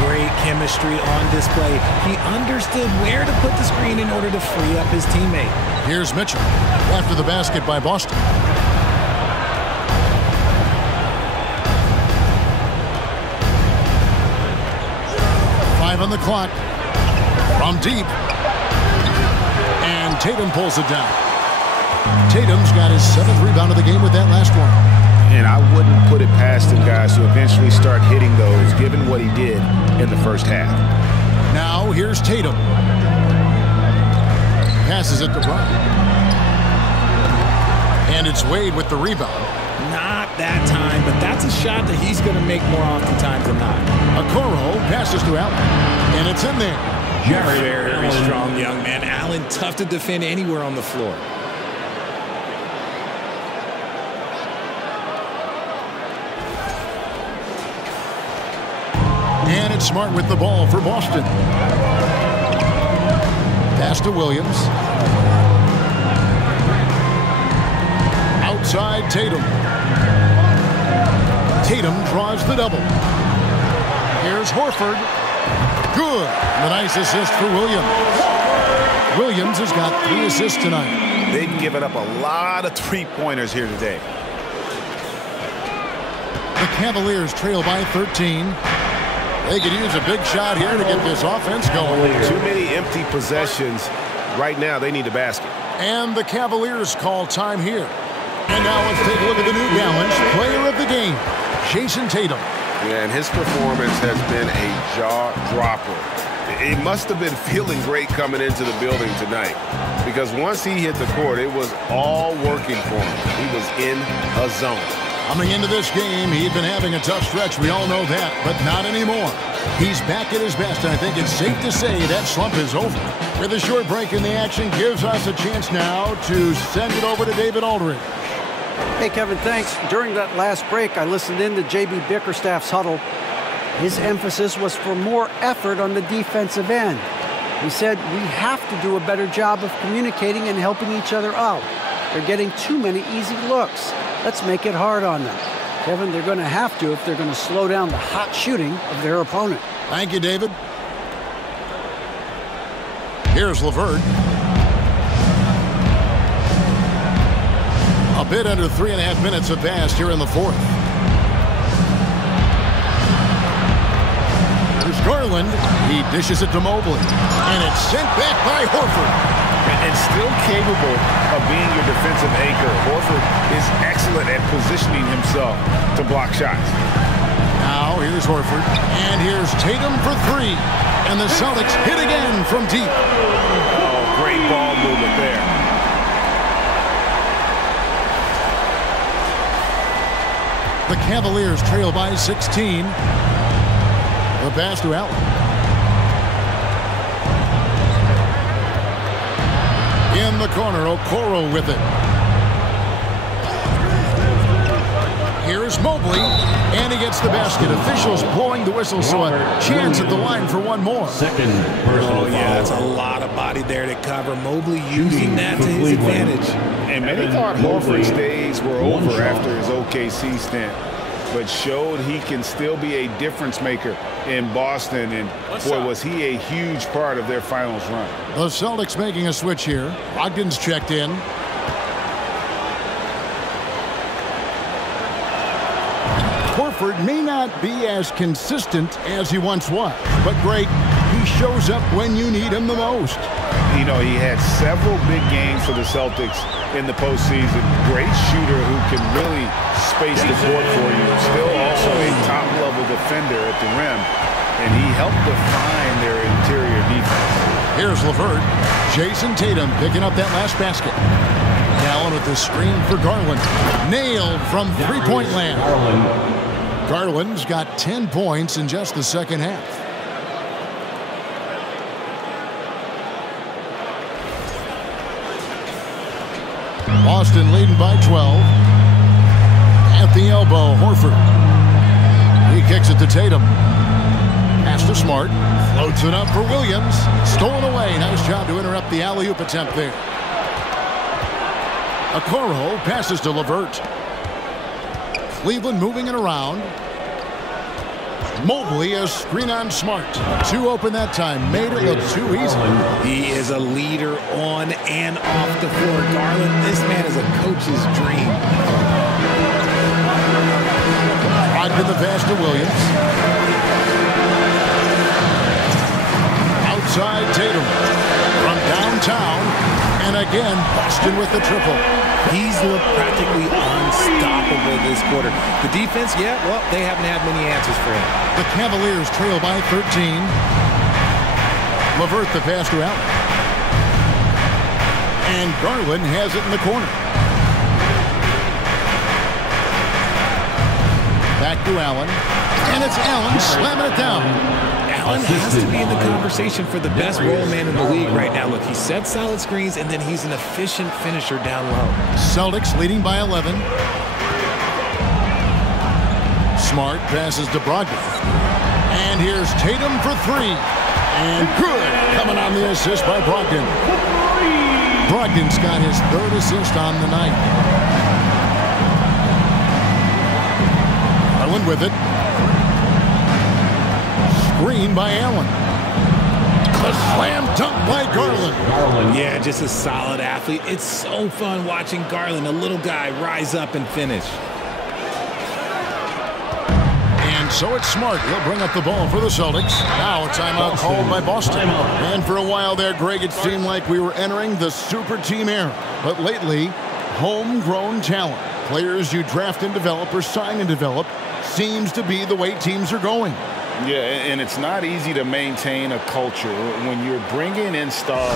Great chemistry on display. He understood where to put the screen in order to free up his teammate. Here's Mitchell after the basket by Boston. On the clock from deep, and Tatum pulls it down. Tatum's got his 7th rebound of the game with that last one. And I wouldn't put it past him, guys, to eventually start hitting those, given what he did in the first half. Now here's Tatum. Passes it to Brown. And it's Wade with the rebound. Not that time, but that's a shot that he's going to make more oftentimes than not. Okoro passes to Allen, and it's in there. Very strong young man. Allen, tough to defend anywhere on the floor. And it's Smart with the ball for Boston. Pass to Williams. Outside Tatum. Tatum draws the double. Here's Horford. Good. The nice assist for Williams. Williams has got 3 assists tonight. They've given up a lot of three-pointers here today. The Cavaliers trail by 13. They could use a big shot here to get this offense going. Too many empty possessions. Right now, they need a basket. And the Cavaliers call time here. And now let's take a look at the New Balance player of the game, Jason Tatum. Yeah, and his performance has been a jaw-dropper. He must have been feeling great coming into the building tonight, because once he hit the court, it was all working for him. He was in a zone. Coming into this game, he'd been having a tough stretch. We all know that, but not anymore. He's back at his best, and I think it's safe to say that slump is over. With a short break in the action, gives us a chance now to send it over to David Aldridge. Hey, Kevin, thanks. During that last break, I listened in to J.B. Bickerstaff's huddle. His emphasis was for more effort on the defensive end. He said, we have to do a better job of communicating and helping each other out. They're getting too many easy looks. Let's make it hard on them. Kevin, they're going to have to if they're going to slow down the hot shooting of their opponent. Thank you, David. Here's LeVert. A bit under 3.5 minutes have passed here in the fourth. There's Garland. He dishes it to Mobley. And it's sent back by Horford. And still capable of being your defensive anchor. Horford is excellent at positioning himself to block shots. Now here's Horford. And here's Tatum for 3. And the Celtics hit again from deep. Oh, great ball movement there. The Cavaliers trail by 16. The pass to Allen. In the corner, Okoro with it. Here's Mobley, and he gets the basket. Officials blowing the whistle, so a chance at the line for one more. Second personal foul. Yeah, that's a lot of body there to cover. Mobley using that to his advantage. And many thought Horford's days were over after his OKC stint, but showed he can still be a difference maker in Boston, and boy, was he a huge part of their finals run. The Celtics making a switch here. Brogdon's checked in. Horford may not be as consistent as he once was, but Greg, he shows up when you need him the most. You know, he had several big games for the Celtics in the postseason. Great shooter who can really space the court for you. Still also a top-level defender at the rim, and he helped define their interior defense. Here's LeVert. Jason Tatum picking up that last basket. Allen with the screen for Garland. Nailed from three-point land. Garland's got 10 points in just the second half. Boston leading by 12. At the elbow, Horford. He kicks it to Tatum. Pass to Smart. Floats it up for Williams. Stolen away. Nice job to interrupt the alley-oop attempt there. Okoro passes to LeVert. Cleveland moving it around. Mobley a screen on Smart. Two open that time. Made it look too easy. He is a leader on and off the floor. Garland, this man is a coach's dream. Brogdon the pass to Williams. Outside Tatum. From downtown. And again, Boston with the triple. He's looked practically unstoppable this quarter. The defense, yeah, well, they haven't had many answers for him. The Cavaliers trail by 13. LeVert the pass to Allen. And Garland has it in the corner. Back to Allen. And it's Allen slamming it down. Allen has to be in the conversation for the best roll man in the league right now. Look, he sets solid screens, and then he's an efficient finisher down low. Celtics leading by 11. Smart passes to Brogdon. And here's Tatum for three. And good. Coming on the assist by Brogdon. Brogdon's got his third assist on the night. Garland with it. Screen by Allen. A slam dunk by Garland. Yeah, just a solid athlete. It's so fun watching Garland, a little guy, rise up and finish. And so it's Smart. He'll bring up the ball for the Celtics. Now a timeout called by Boston. And for a while there, Greg, it seemed like we were entering the super team era. But lately, homegrown talent, players you draft and develop or sign and develop, seems to be the way teams are going. Yeah, and it's not easy to maintain a culture when you're bringing in stars.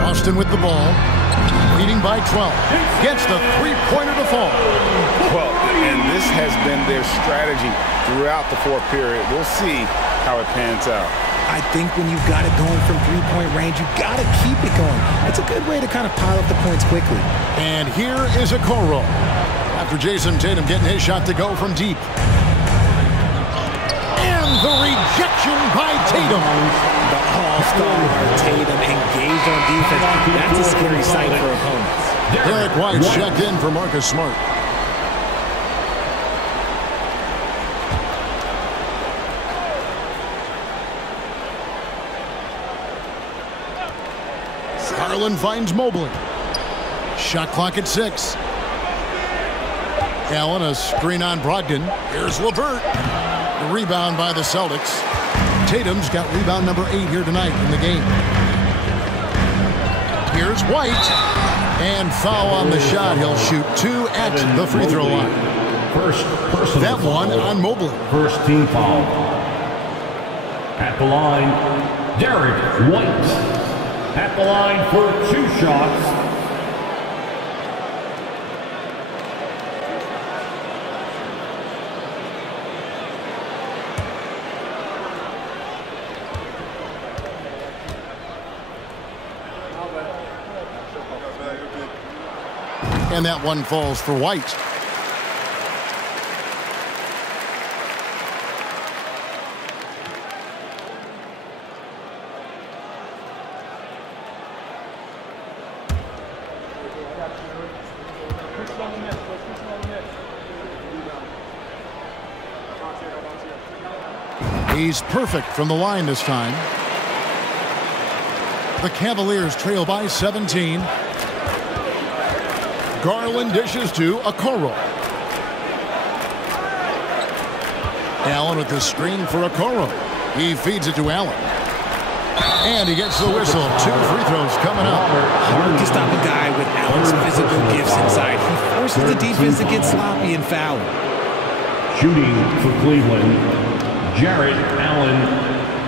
Boston with the ball, leading by 12. Gets the three-pointer to fall. Well, and this has been their strategy throughout the fourth period. We'll see how it pans out. I think when you've got it going from three-point range, you've got to keep it going. It's a good way to kind of pile up the points quickly. And here is Okoro. After Jason Tatum getting his shot to go from deep. And the rejection by Tatum. The all-star Tatum engaged on defense. That's a scary sight for opponents. Derek White checked in for Marcus Smart. Garland finds Mobley. Shot clock at 6. Allen a screen on Brogdon. Here's LeVert. The rebound by the Celtics. Tatum's got rebound number 8 here tonight in the game. Here's White. And foul on the shot. He'll shoot 2 at the free throw line. That one on Mobley. First team foul. At the line, Derek White. At the line for 2 shots. And that one falls for White. He's perfect from the line this time. The Cavaliers trail by 17. Garland dishes to Okoro. Allen with the screen for Okoro. He feeds it to Allen. And he gets the whistle. 2 free throws coming up. Hard to stop a guy with Allen's physical gifts inside. He forces the defense to get sloppy and foul. Shooting for Cleveland, Jarrett Allen,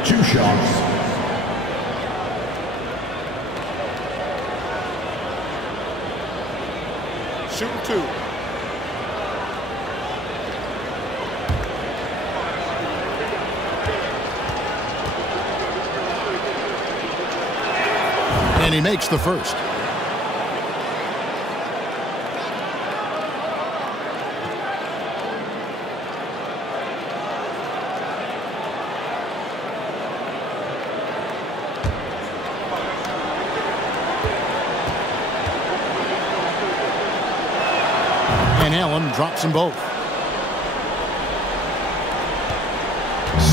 2 shots. Shooting 2. And he makes the first. And Allen drops them both.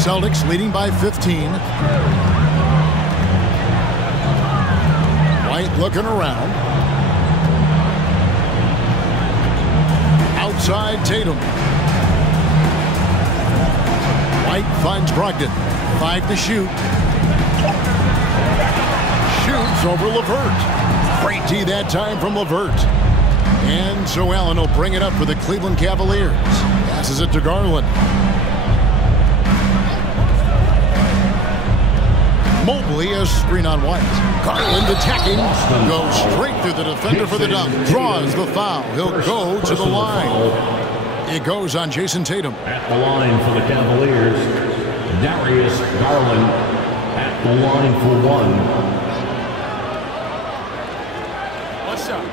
Celtics leading by 15. White looking around. Outside Tatum. White finds Brogdon. 5 to shoot. Shoots over LeVert. Great D that time from LeVert. And so Allen will bring it up for the Cleveland Cavaliers. Passes it to Garland. Mobley a screen on White. Garland attacking. Goes straight through the defender for the dunk. Draws the foul. He'll go to the line. It goes on Jason Tatum. At the line for the Cavaliers, Darius Garland at the line for 1. 1 shot.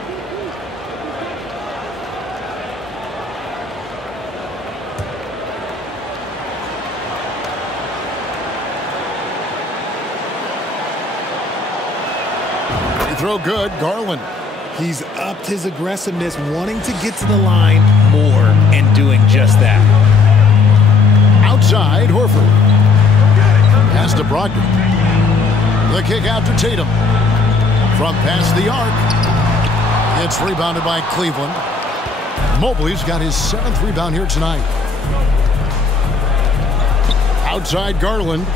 Throw good, Garland. He's upped his aggressiveness, wanting to get to the line more and doing just that. Outside, Horford. Pass to Brogdon. The kick out to Tatum. From past the arc. It's rebounded by Cleveland. Mobley's got his 7th rebound here tonight. Outside Garland.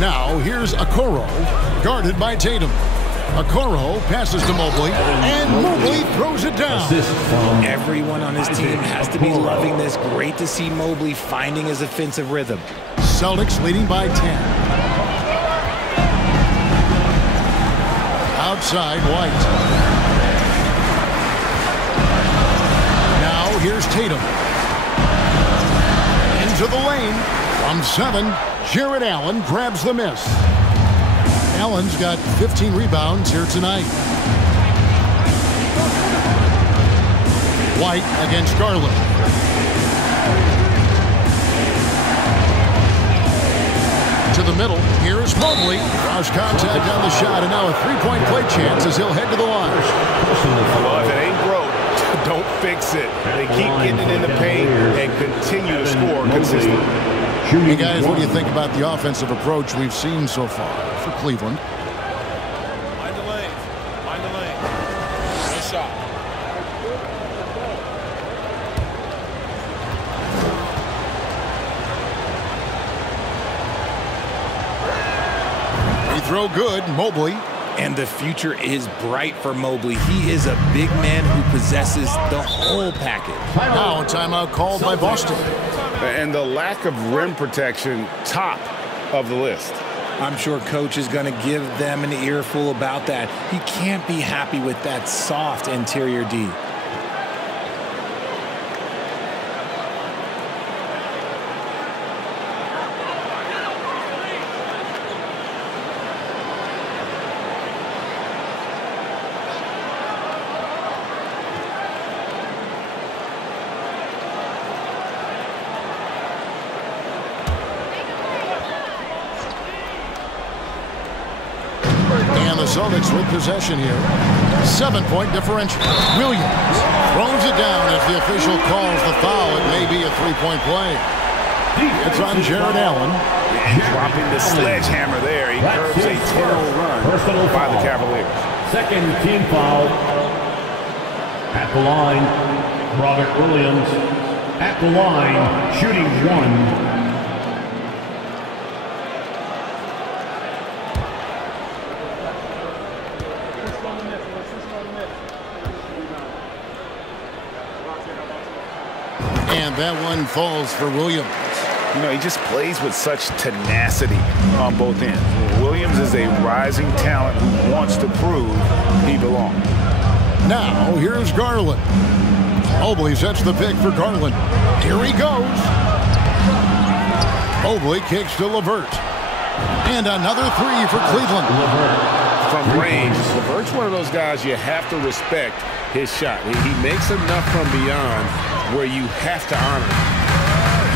Now here's Okoro, guarded by Tatum. Okoro passes to Mobley, and Mobley throws it down. Everyone on his team has to be loving this. Great to see Mobley finding his offensive rhythm. Celtics leading by 10. Outside White. Now here's Tatum. Into the lane. From 7, Jarrett Allen grabs the miss. Allen's got 15 rebounds here tonight. White against Garland. To the middle. Here's Mobley. Cross contact on the shot, and now a 3-point play chance as he'll head to the line. Well, if it ain't broke, don't fix it. They keep getting it in the paint and continue to score consistently. Hey guys, what do you think about the offensive approach we've seen so far for Cleveland? Mind the lane. Mind the lane. 1 shot. He throw good, Mobley. And the future is bright for Mobley. He is a big man who possesses the whole package. Now a timeout called by Boston. And the lack of rim protection, top of the list. I'm sure coach is going to give them an earful about that. He can't be happy with that soft interior D. And the Celtics with possession here. 7-point differential. Williams throws it down as the official calls the foul. It may be a three-point play. It's on Jared Allen. And dropping the sledgehammer there. He curves a 10-0 run by the Cavaliers. Second team foul. At the line, Robert Williams. At the line, shooting one. And that one falls for Williams. You know, he just plays with such tenacity on both ends. Williams is a rising talent who wants to prove he belongs. Now, here's Garland. Mobley sets the pick for Garland. Here he goes. Mobley kicks to LeVert. And another three for Cleveland. From range, LeVert's one of those guys you have to respect his shot. He makes enough from beyond where you have to honor him.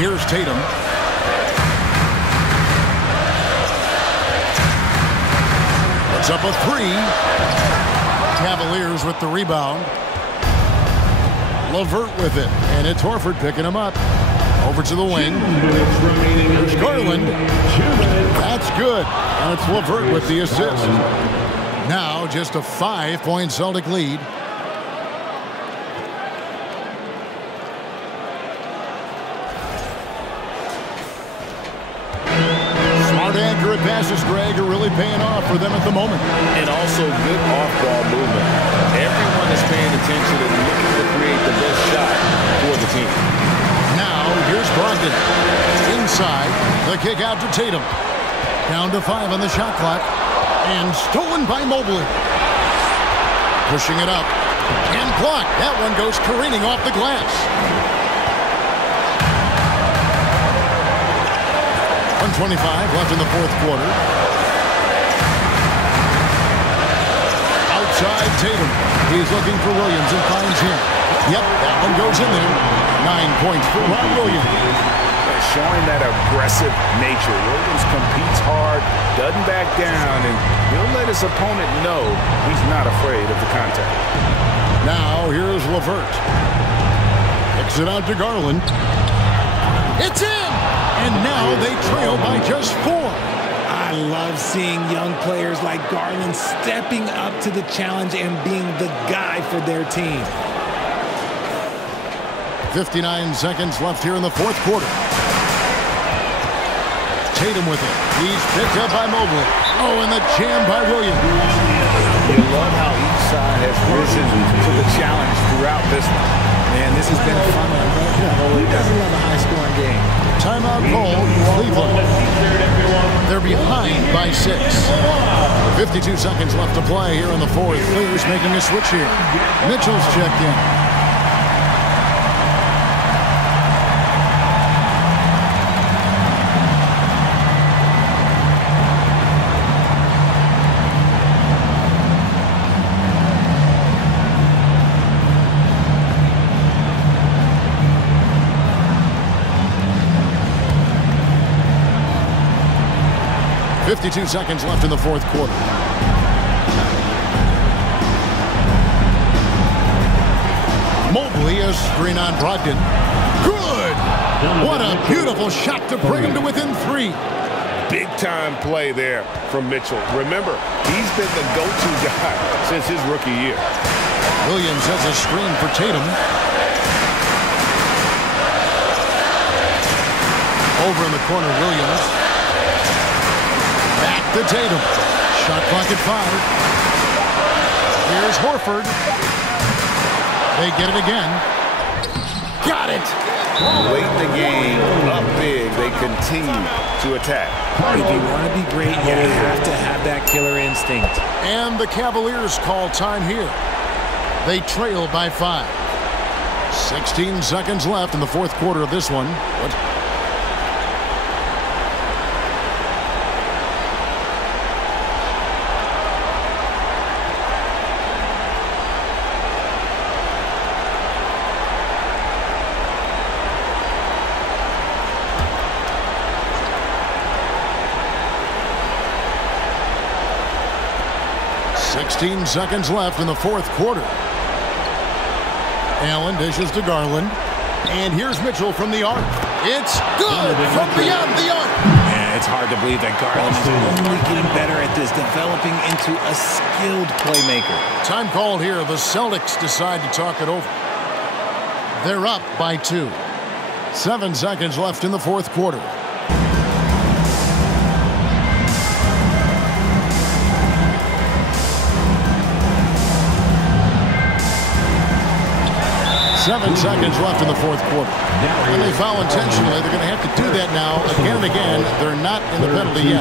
Here's Tatum. Puts up a three. Cavaliers with the rebound. LeVert with it. And it's Horford picking him up. Over to the wing. Here's Garland. That's good. And it's LeVert with the assist. Now just a 5-point Celtic lead. Accurate passes, Greg, are really paying off for them at the moment. And also good off-ball movement. Everyone is paying attention and looking to create the best shot for the team. Now, here's Brogdon. Inside, the kick out to Tatum. Down to 5 on the shot clock. And stolen by Mobley. Pushing it up. And blocked. That one goes careening off the glass. 1:25 left in the fourth quarter. Outside Tatum. He's looking for Williams and finds him. Yep, that one goes in there. 9 points for Ron Williams. Showing that aggressive nature. Williams competes hard, doesn't back down, and he'll let his opponent know he's not afraid of the contact. Now here's LeVert. Kicks it out to Garland. It's in! And now they trail by just 4. I love seeing young players like Garland stepping up to the challenge and being the guy for their team. 59 seconds left here in the fourth quarter. Tatum with it. He's picked up by Mobley. Oh, and the jam by Williams. You love how each side has risen to the challenge throughout this one. Man, this has been a fun one. Who doesn't love a high-scoring game? Timeout called Cleveland. They're behind by 6. 52 seconds left to play here in the fourth. Clears making a switch here. Mitchell's checked in. .52 seconds left in the fourth quarter. Mobley, a screen on Brogdon. Good! What a beautiful shot to bring him to within 3. Big-time play there from Mitchell. Remember, he's been the go-to guy since his rookie year. Williams has a screen for Tatum. Over in the corner, Williams. Back to Tatum. Shot clock at 5. Here's Horford. They get it again. Got it! Late in the game, up big, they continue to attack. If you want to be great, you have to have that killer instinct. And the Cavaliers call time here. They trail by 5. 16 seconds left in the fourth quarter of this one. 16 seconds left in the fourth quarter. Allen dishes to Garland. And here's Mitchell from the arc. It's good from beyond the arc. Yeah, it's hard to believe that Garland is only getting better at this, developing into a skilled playmaker. Time called here. The Celtics decide to talk it over. They're up by 2. 7 seconds left in the fourth quarter. Seven seconds left in the fourth quarter. And they foul intentionally. They're going to have to do that now again and again. They're not in the penalty yet.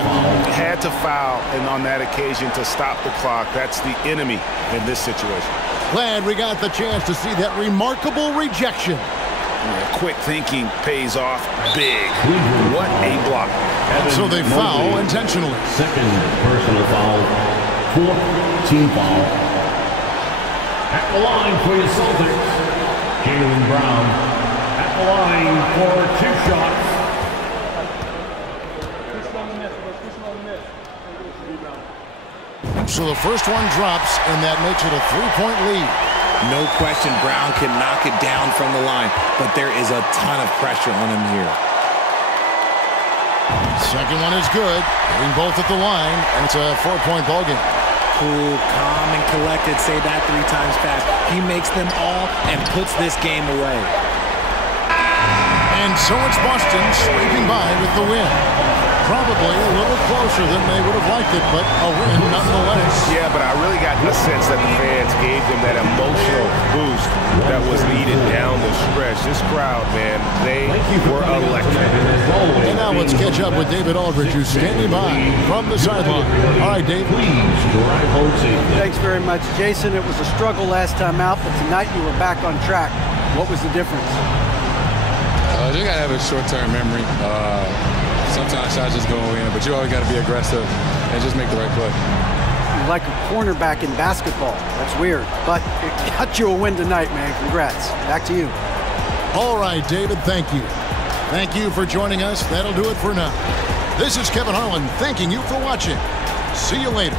Had to foul, and on that occasion to stop the clock. That's the enemy in this situation. Glad we got the chance to see that remarkable rejection. Yeah, quick thinking pays off big. What a block. So they foul intentionally. Second personal foul. Fourth team foul. At the line for your Celtics, Jaylen Brown. At the line for 2 shots. So the first one drops, and that makes it a 3-point lead. No question, Brown can knock it down from the line, but there is a ton of pressure on him here. Second one is good. Hitting both at the line, and it's a 4-point ball game. Cool, calm, and collected. Say that 3 times fast. He makes them all and puts this game away. And so it's Boston scraping by with the win. Probably a little closer than they would have liked it, but a win nonetheless. Yeah, but I really got the sense that the fans gave them that emotional boost that was needed down the stretch. This crowd, man, they were electric. And now let's catch up with David Aldridge, who's standing by from the sideline. All right, Dave. Thanks very much, Jason. It was a struggle last time out, but tonight you were back on track. What was the difference? You got to have a short-term memory. Sometimes shots just go in, but you always got to be aggressive and just make the right play. You're like a cornerback in basketball. That's weird, but it got you a win tonight, man. Congrats. Back to you. All right, David, thank you. Thank you for joining us. That'll do it for now. This is Kevin Harlan thanking you for watching. See you later.